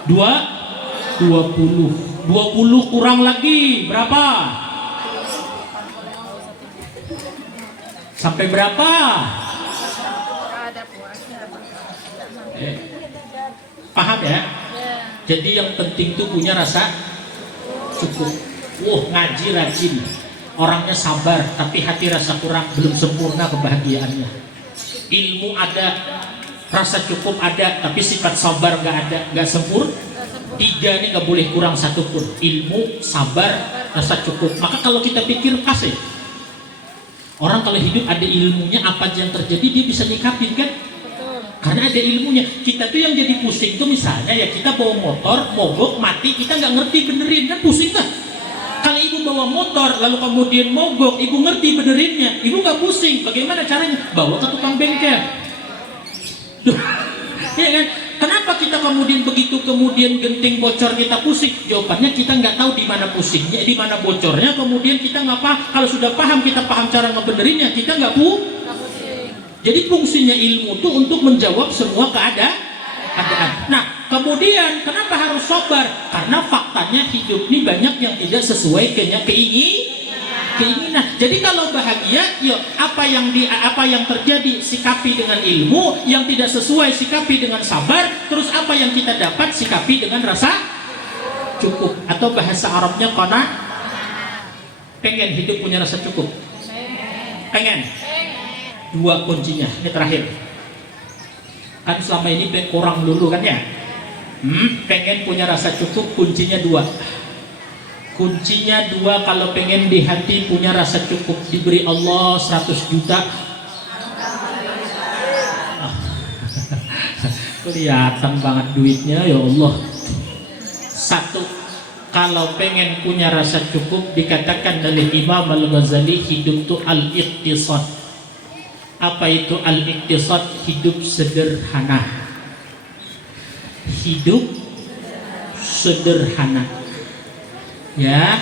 20. 20 kurang lagi berapa? Sampai berapa? Ada puasnya. Paham ya? Jadi yang penting tuh punya rasa cukup. Ngaji rajin, orangnya sabar, tapi hati rasa kurang, belum sempurna kebahagiaannya. Ilmu ada, rasa cukup ada, tapi sifat sabar nggak ada, nggak sempurna. 3 ini nggak boleh kurang satu pun. Ilmu, sabar, rasa cukup. Maka kalau kita pikir pas ya, orang kalau hidup ada ilmunya, apa aja yang terjadi dia bisa nyikapin kan? Karena ada ilmunya. Kita tuh yang jadi pusing tuh misalnya ya, kita bawa motor mogok mati, kita nggak ngerti benerin kan, pusing kan? Kalau ibu bawa motor lalu kemudian mogok, ibu ngerti benerinnya, ibu nggak pusing. Bagaimana caranya? Bawa ke tukang bengkel. Ya kan? Kenapa kita kemudian begitu kemudian genting bocor kita pusing? Jawabannya kita nggak tahu di mana pusingnya, di mana bocornya. Kemudian kita nggak paham. Kalau sudah paham, kita paham cara ngebenerinnya, kita nggak pusing. Jadi fungsinya ilmu itu untuk menjawab semua keadaan. Nah, kemudian kenapa harus sabar? Karena faktanya hidup ini banyak yang tidak sesuai keinginan. Jadi kalau bahagia, yuk apa yang terjadi sikapi dengan ilmu, yang tidak sesuai sikapi dengan sabar, terus apa yang kita dapat sikapi dengan rasa cukup. Atau bahasa Arabnya qana. Pengen hidup punya rasa cukup? Pengen? 2 kuncinya, ini terakhir. Kan selama ini kurang dulu kan ya. Pengen punya rasa cukup, kuncinya 2. Kuncinya 2, kalau pengen di hati punya rasa cukup, diberi Allah 100 juta. Kelihatan banget duitnya ya Allah. 1, kalau pengen punya rasa cukup, dikatakan oleh Imam Al-Ghazali, hidup itu al-iqtisad. Apa itu al-iqtisad? Hidup sederhana. Hidup sederhana. Ya,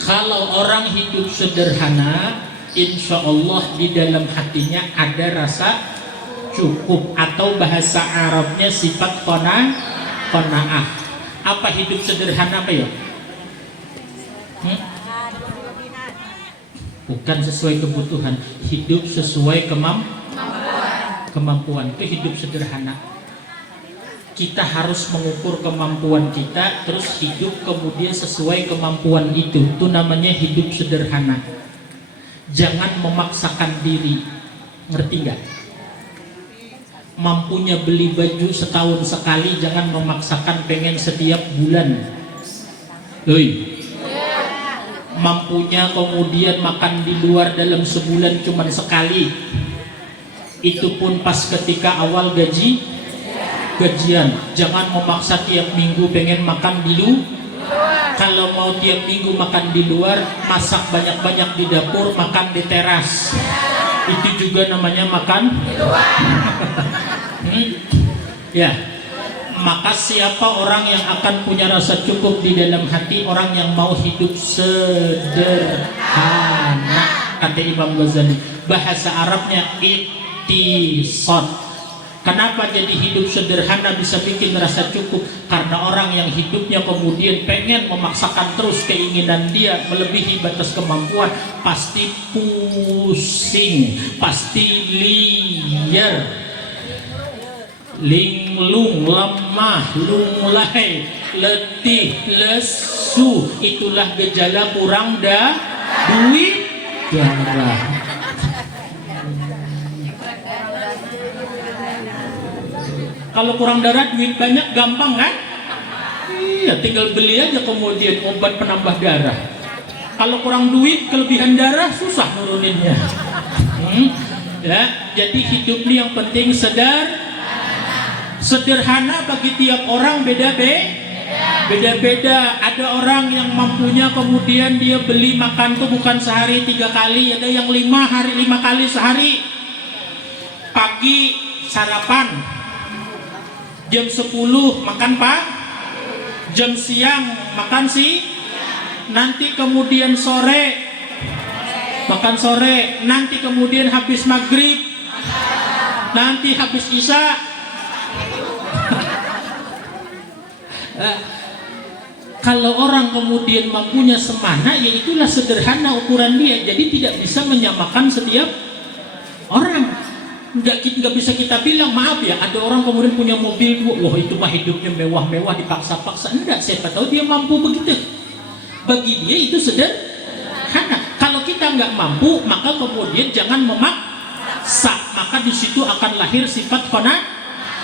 kalau orang hidup sederhana, insya Allah di dalam hatinya ada rasa cukup, atau bahasa Arabnya sifat qanaah. Apa hidup sederhana apa ya? Bukan sesuai kebutuhan, hidup sesuai kemampuan. Itu hidup sederhana. Kita harus mengukur kemampuan kita, terus hidup kemudian sesuai kemampuan itu. Itu namanya hidup sederhana. Jangan memaksakan diri. Ngerti nggak? Mampunya beli baju setahun sekali, jangan memaksakan pengen setiap bulan. Mampunya kemudian makan di luar dalam sebulan cuma sekali, itu pun pas ketika awal gajian. Jangan memaksa tiap minggu pengen makan di luar. Kalau mau tiap minggu makan di luar, masak banyak-banyak di dapur, makan di teras. Itu juga namanya makan di luar. Ya. Maka siapa orang yang akan punya rasa cukup di dalam hati? Orang yang mau hidup sederhana, kata Imam Ghazali. Bahasa Arabnya iqtisad. Kenapa jadi hidup sederhana bisa bikin rasa cukup? Karena orang yang hidupnya kemudian pengen memaksakan terus keinginan dia melebihi batas kemampuan, pasti pusing, pasti liar, linglung, lemah, lunglai, letih, lesu. Itulah gejala kurang duit darah. Kalau kurang darah, duit banyak gampang kan? Iya, tinggal beli aja kemudian obat penambah darah. Kalau kurang duit, kelebihan darah, susah nuruninnya. Ya, jadi hidup ini yang penting sederhana bagi tiap orang beda-beda. Ada orang yang mampunya kemudian dia beli makan tuh bukan sehari 3 kali, ada yang 5 kali sehari. Pagi sarapan, jam 10 makan jam siang makan nanti kemudian sore makan sore, nanti kemudian habis maghrib, nanti habis isya. Kalau orang kemudian mampunya semana, ya itulah sederhana ukuran dia. Jadi tidak bisa menyamakan setiap orang. Nggak bisa kita bilang, maaf ya, ada orang kemudian punya mobil, wah itu mah hidupnya mewah-mewah, dipaksa-paksa. Enggak, siapa tahu dia mampu begitu. Bagi dia itu sederhana. Kalau kita nggak mampu, maka kemudian jangan memaksa. Maka di situ akan lahir sifat qanaah.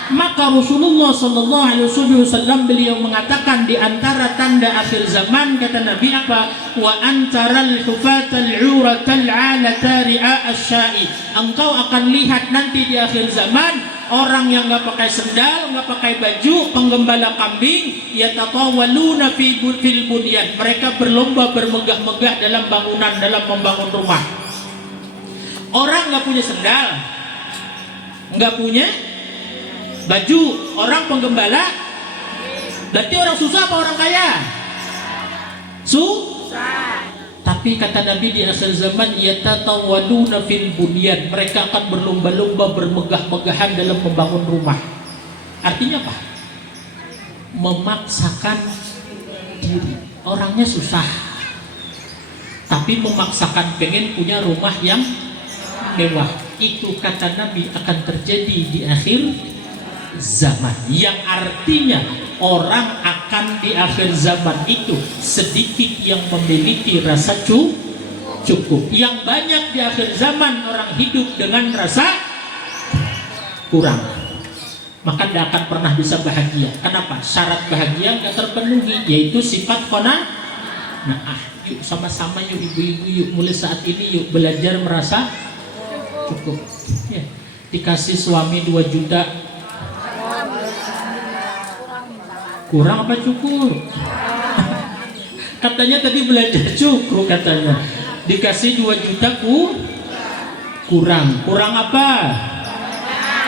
Maka Rasulullah Sallallahu Alaihi Wasallam beliau mengatakan, di antara tanda akhir zaman, kata Nabi apa? Wa antaral hufatal uratal alata ri'a asyai. Engkau akan lihat nanti di akhir zaman orang yang nggak pakai sendal, nggak pakai baju, penggembala kambing, yatatawaluna fil bunyan. Mereka berlomba bermegah-megah dalam bangunan, dalam membangun rumah. Orang nggak punya sendal, nggak punya baju, orang penggembala, berarti orang susah apa orang kaya? Susah. Tapi kata Nabi di akhir zaman, yatatawaluna fil bunyan. Mereka akan berlomba-lomba bermegah-megahan dalam membangun rumah. Artinya apa? Memaksakan diri. Orangnya susah, tapi memaksakan pengen punya rumah yang mewah. Itu kata Nabi akan terjadi di akhir zaman, yang artinya orang akan di akhir zaman itu sedikit yang memiliki rasa cukup. Yang banyak di akhir zaman orang hidup dengan rasa kurang, maka tidak akan pernah bisa bahagia. Kenapa? Syarat bahagia nggak terpenuhi, yaitu sifat qanaah. Nah, yuk sama-sama yuk ibu-ibu, yuk mulai saat ini yuk belajar merasa cukup. Ya. Dikasih suami 2 juta, kurang apa cukup? Katanya tadi belajar cukup, katanya dikasih 2 juta kurang apa?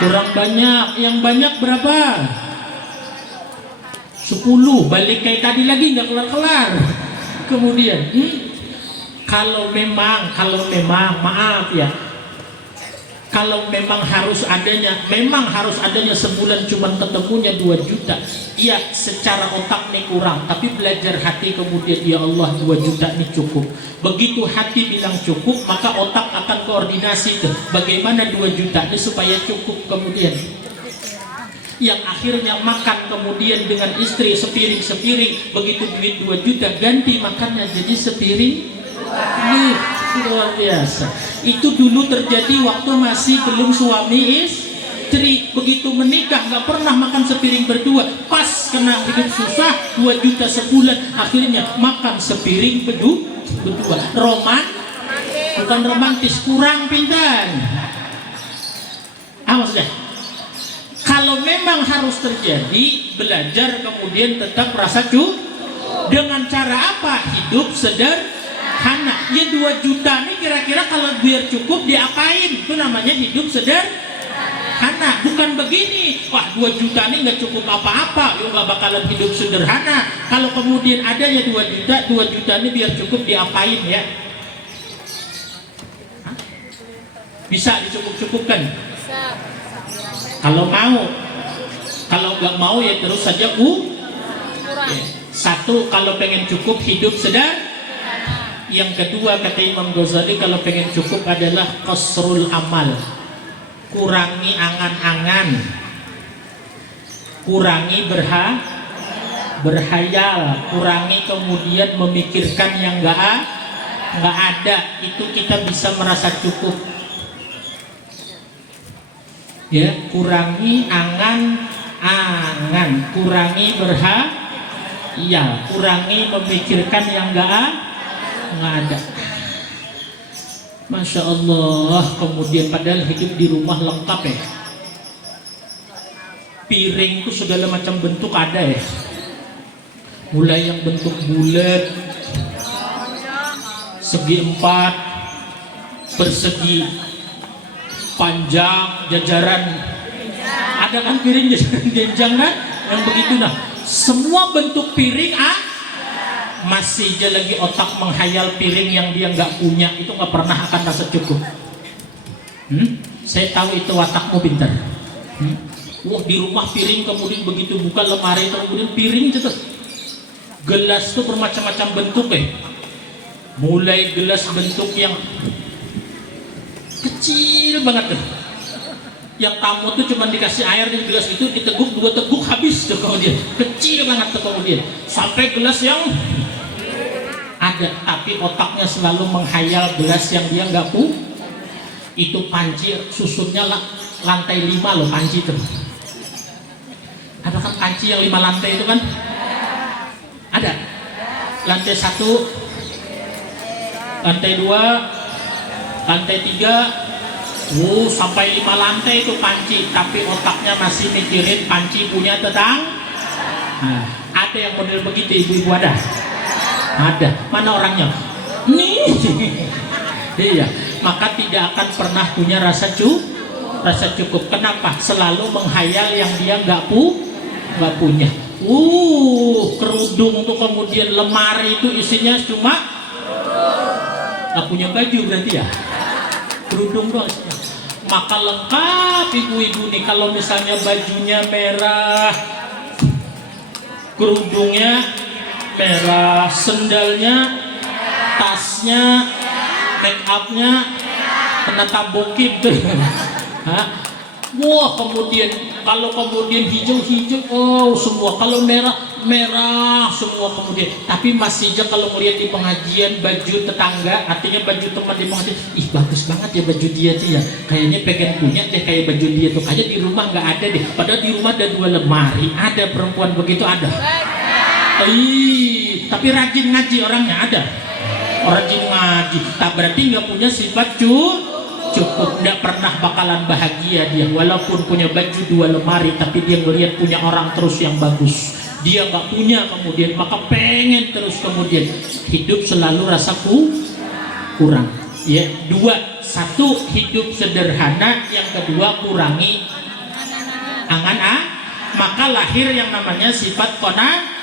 Kurang banyak. Yang banyak berapa? 10. Balik kayak tadi lagi nggak kelar-kelar. Kemudian kalau memang maaf ya, kalau memang harus adanya sebulan cuman ketemunya 2 juta, iya secara otak nih kurang, tapi belajar hati kemudian, ya Allah 2 juta ini cukup. Begitu hati bilang cukup, maka otak akan koordinasi tuh bagaimana 2 juta ini supaya cukup. Kemudian yang akhirnya makan kemudian dengan istri sepiring, begitu duit 2 juta ganti makannya jadi sepiring. Luar biasa. Itu dulu terjadi waktu masih belum suami istri. Begitu menikah nggak pernah makan sepiring berdua. Pas kena hidup susah 2 juta sebulan, akhirnya makan sepiring berdua. Bukan romantis, kurang pintar. Awas deh. Kalau memang harus terjadi, belajar kemudian tetap rasa cukup. Dengan cara apa? Hidup sederhana. Ya 2 juta nih kira-kira kalau biar cukup diapain? Itu namanya hidup sederhana. Bukan begini, wah 2 juta nih nggak cukup apa-apa, lu nggak bakalan hidup sederhana. Kalau kemudian adanya 2 juta nih biar cukup diapain ya? Bisa dicukup-cukupkan? Bisa. Kalau mau. Kalau nggak mau ya terus saja kurang. Satu, kalau pengen cukup hidup sederhana. Yang kedua kata Imam Ghazali, kalau pengen cukup adalah qasrul amal, kurangi angan-angan, kurangi berhayal, kurangi kemudian memikirkan yang nggak ada. Itu kita bisa merasa cukup. Ya, kurangi angan-angan, kurangi berhayal, kurangi memikirkan yang nggak ada. Masya Allah. Kemudian padahal hidup di rumah lengkap ya, piring itu segala macam bentuk ada ya, mulai yang bentuk bulat, segi 4, persegi, panjang, jajaran. Ada kan piring jajaran jenjang kan, yang begitu. Nah, semua bentuk piring masih aja lagi otak menghayal piring yang dia nggak punya, itu nggak pernah akan rasa cukup. Saya tahu itu watakmu pintar. Wah, di rumah piring, kemudian begitu buka lemari kemudian piring terus. Gelas tuh bermacam-macam bentuk mulai gelas bentuk yang kecil banget yang tamu tuh cuma dikasih air di gelas itu, diteguk 2 teguk habis tuh kemudian, kecil banget tuh kemudian, sampai gelas yang ada tapi otaknya selalu menghayal gelas yang dia nggak itu panci susunnya lantai 5 loh panci itu. Ada kan panci yang 5 lantai itu kan? Ada. Lantai 1, lantai 2, lantai 3, sampai 5 lantai itu panci, tapi otaknya masih mikirin panci punya tetangga. Nah, ada yang model begitu ibu-ibu ada? Ada. Mana orangnya? Nih. Iya. Maka tidak akan pernah punya rasa cukup. Kenapa? Selalu menghayal yang dia nggak punya. Kerudung tuh kemudian lemari itu isinya cuma nggak punya baju berarti ya. Kerudung doang. Maka lengkap ibu-ibu nih kalau misalnya bajunya merah, kerudungnya merah, sendalnya, tasnya, make upnya, penata bokep tuh. Wah, kalau kemudian hijau, semua. Kalau merah semua kemudian. Tapi masih aja kalau melihat di pengajian baju tetangga, artinya baju teman di pengajian, ih bagus banget ya baju dia tuh ya. Kayaknya pengen punya deh kayak baju dia tuh. Kayak di rumah nggak ada deh. Padahal di rumah ada 2 lemari. Ada perempuan begitu ada. Tapi rajin ngaji orangnya ada. Rajin ngaji. Tak berarti nggak punya sifat cukup, tidak pernah bakalan bahagia dia walaupun punya baju 2 lemari, tapi dia ngelihat punya orang terus yang bagus, dia nggak punya kemudian maka pengen terus kemudian hidup selalu rasa kurang ya. 2, 1 hidup sederhana, yang kedua kurangi angan-angan, maka lahir yang namanya sifat qanaah.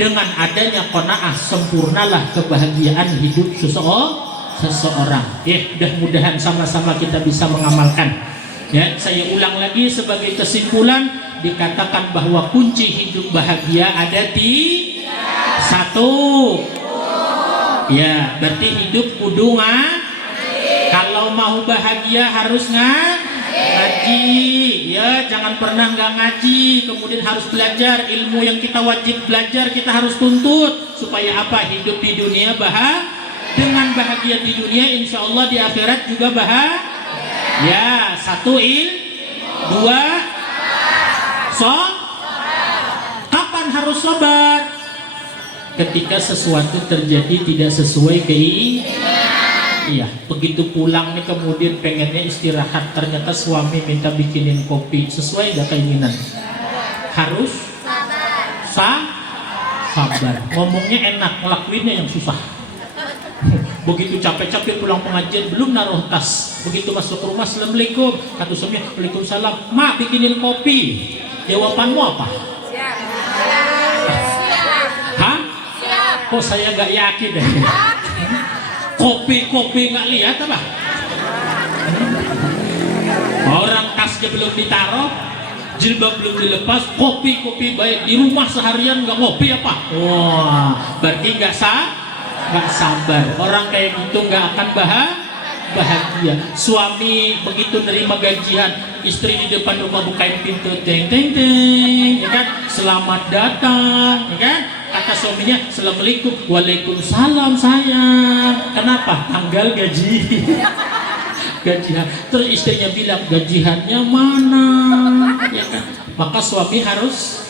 Dengan adanya qanaah sempurnalah kebahagiaan hidup seseorang. Mudah-mudahan sama-sama kita bisa mengamalkan. Ya, saya ulang lagi sebagai kesimpulan, dikatakan bahwa kunci hidup bahagia ada di 1. Ya, berarti hidup kudu kalau mau bahagia harus ngaji. Ya, jangan pernah nggak ngaji, kemudian harus belajar ilmu yang kita wajib belajar, kita harus tuntut supaya apa? Hidup di dunia dengan bahagia di dunia, insya Allah di akhirat juga bahagia. 1 2 kapan harus sabar? Ketika sesuatu terjadi tidak sesuai Iya, begitu pulang nih kemudian pengennya istirahat, ternyata suami minta bikinin kopi, sesuai gak keinginan? Harus sabar. Ngomongnya enak, ngelakuinnya yang susah. Begitu capek-capek pulang pengajian belum naruh tas, begitu masuk rumah assalamualaikum, kata suaminya waalaikumsalam, mak bikinin kopi, jawabanmu apa? Siap. Hah? Siap. Kok saya nggak yakin deh. Kopi nggak lihat apa? Orang tasnya belum ditaruh, jilbab belum dilepas, kopi baik di rumah seharian nggak ngopi apa? Wah, berarti nggak sabar. Orang kayak gitu nggak akan bahagia. Suami begitu nerima gajian, istri di depan rumah bukain pintu, teng teng teng, ya kan? Selamat datang, ya kan? Kata suaminya, assalamualaikum, waalaikumsalam sayang. Kenapa? Tanggal gajian. Terus istrinya bilang, gajiannya mana? Ya kan? Maka suami harus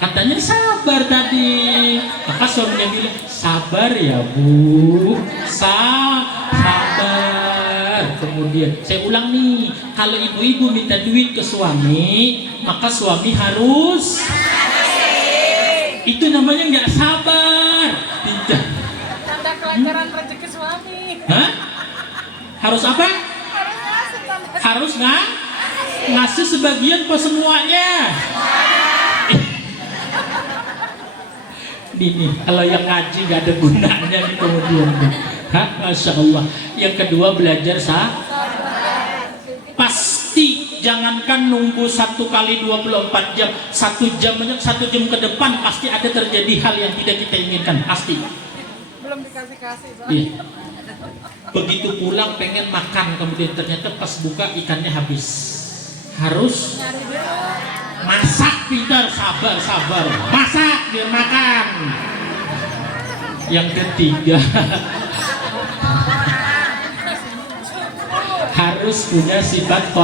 katanya sabar tadi. Maka suaminya bilang, sabar ya bu, sabar. Kemudian saya ulang nih, kalau ibu-ibu minta duit ke suami, maka suami harus itu namanya nggak sabar. Tidak. Tanda kelancaran rezeki suami. Hah? Harus apa? Harus ngasih sebagian apa semuanya? Ini kalau yang ngaji gak ada gunanya nih kemudian. Masya Allah. Yang kedua belajar pasti jangankan nunggu 1 kali 24 jam, 1 jam ke depan pasti ada terjadi hal yang tidak kita inginkan, pasti. Belum dikasih-kasih. Iya. Begitu pulang pengen makan, kemudian ternyata pas buka ikannya habis. Harus masak, pintar, sabar, masak biar makan. Yang ketiga harus punya sifat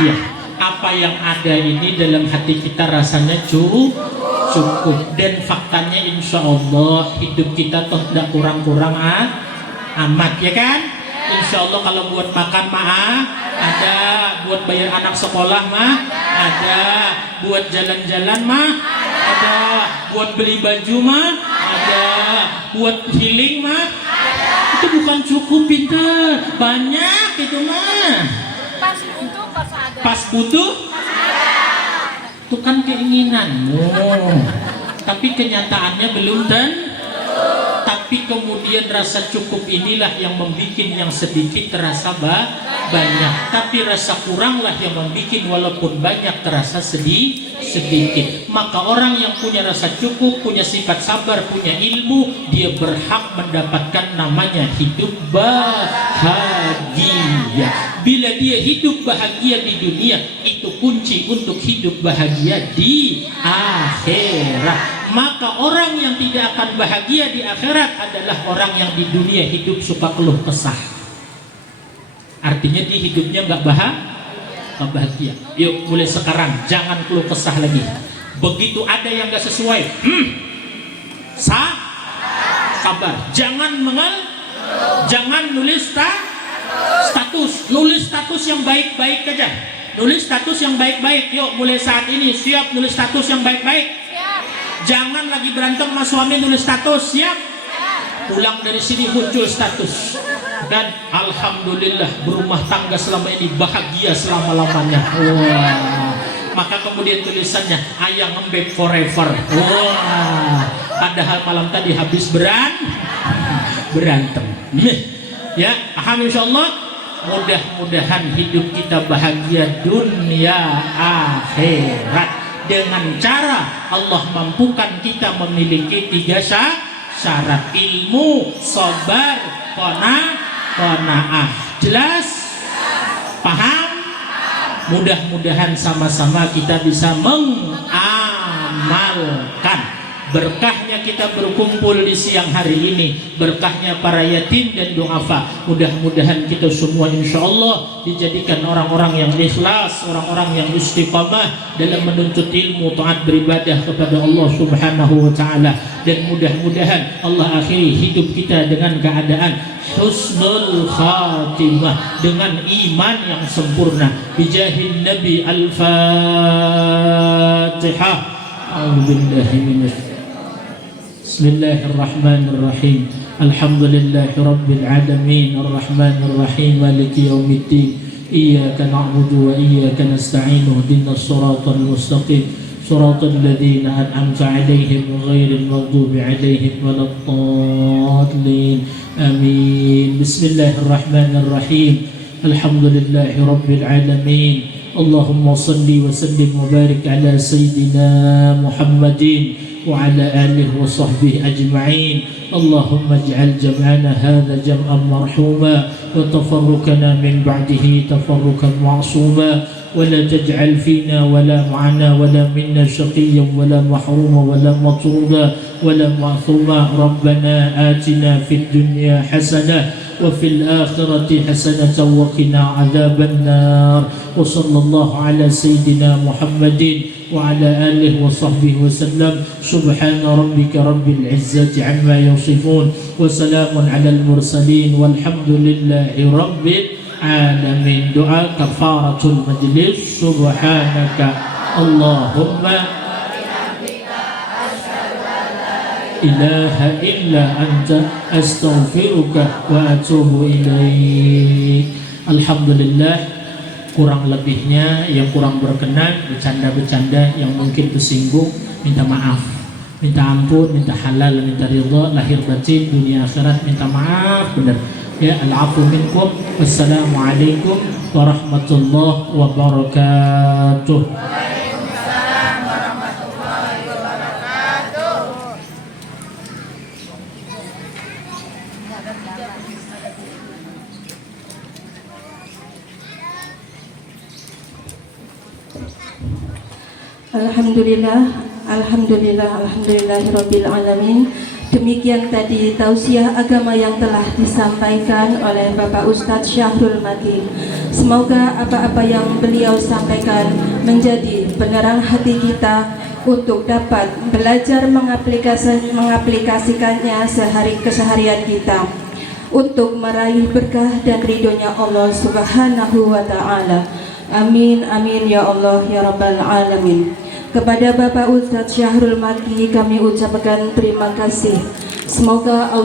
ya, apa yang ada ini dalam hati kita rasanya cukup, dan faktanya insya Allah hidup kita toh tidak kurang-kurang amat, ya kan? Insya Allah kalau buat makan ada, buat bayar anak sekolah ada, buat jalan-jalan ada, buat beli baju ada, buat healing itu bukan cukup, pintar, banyak itu Pas butuh, pas ada. pas butuh itu kan keinginanmu, tapi kenyataannya belum tapi kemudian rasa cukup inilah yang membuat yang sedikit terasa banyak, tapi rasa kuranglah yang membuat walaupun banyak terasa sedikit. Maka orang yang punya rasa cukup, punya sifat sabar, punya ilmu, dia berhak mendapatkan namanya hidup bahagia. Bila dia hidup bahagia di dunia, itu kunci untuk hidup bahagia di akhirat. Maka orang yang tidak akan bahagia di akhirat adalah orang yang di dunia hidup suka keluh kesah. Artinya dia hidupnya nggak bahagia. Yuk mulai sekarang jangan keluh kesah lagi. Begitu ada yang nggak sesuai, sabar. Jangan nulis status. Nulis status yang baik-baik aja. Nulis status yang baik-baik. Yuk mulai saat ini siap nulis status yang baik-baik. Jangan lagi berantem sama suami nulis status, siap? Pulang dari sini muncul status. Dan alhamdulillah berumah tangga selama ini bahagia selama-lamanya. Wah. Maka kemudian tulisannya ayang ngembek forever. Wah. Padahal malam tadi habis berantem. Ya, paham insyaallah. Mudah-mudahan hidup kita bahagia dunia akhirat. Dengan cara Allah mampukan kita memiliki 3 syarat: ilmu, sabar, qanaah. Jelas? Paham? Mudah-mudahan sama-sama kita bisa mengamalkan. Berkahnya kita berkumpul di siang hari ini, berkahnya para yatim dan du'afa. Mudah-mudahan kita semua insya Allah dijadikan orang-orang yang ikhlas, orang-orang yang istiqamah dalam menuntut ilmu, taat beribadah kepada Allah Subhanahu wa ta'ala. Dan mudah-mudahan Allah akhiri hidup kita dengan keadaan husnul khatimah, dengan iman yang sempurna. Bijahin Nabi Al-Fatihah. A'udzubillahi minasyaitonir. Bismillahirrahmanirrahim. Alhamdulillahi rabbil alamin, arrahmanir rahim, maliki yaumiddin. Iyyaka na'budu wa iyyaka nasta'in. Ihdinas siratal mustaqim, siratal ladzina an'amta 'alaihim ghairil maghdubi 'alaihim waladdallin. Amin. Bismillahirrahmanirrahim. Alhamdulillahi rabbil alamin. Allahumma salli wa sallim wa barik ala sayyidina Muhammadin وعلى آله وصحبه أجمعين. اللهم اجعل جمعنا هذا جمعا مرحوما وتفرقنا من بعده تفرقا معصوما ولا تجعل فينا ولا معنا ولا منا شقيا ولا محروما ولا مطرودا ولا معصوما. ربنا آتنا في الدنيا حسنة وفي الآخرة حسنة وقنا عذاب النار. وصلى الله على سيدنا محمد وعلى آله وصحبه وسلم. سبحان ربك رب العزة عما يصفون وسلام على المرسلين والحمد لله رب العالمين. دعاء كفارة المجلس. سبحانك اللهم إله إلا أنت أستغفرك وأتوب إليك. Alhamdulillah. Kurang lebihnya yang kurang berkenan, bercanda-bercanda yang mungkin tersinggung, minta maaf. minta ampun, minta halal, minta ridha lahir batin, dunia akhirat, minta maaf benar. Ya, al-afu minkum. Wassalamualaikum warahmatullahi wabarakatuh. Alhamdulillahirabbil alamin. Demikian tadi tausiah agama yang telah disampaikan oleh Bapak Ustadz Syahrul Maki. Semoga apa-apa yang beliau sampaikan menjadi penerang hati kita untuk dapat belajar mengaplikasikannya keseharian kita untuk meraih berkah dan ridhonya Allah Subhanahu wa ta'ala. Amin amin ya Allah ya rabbal alamin. Kepada Bapak Ustadz Syahrul Maki kami ucapkan terima kasih. Semoga Allah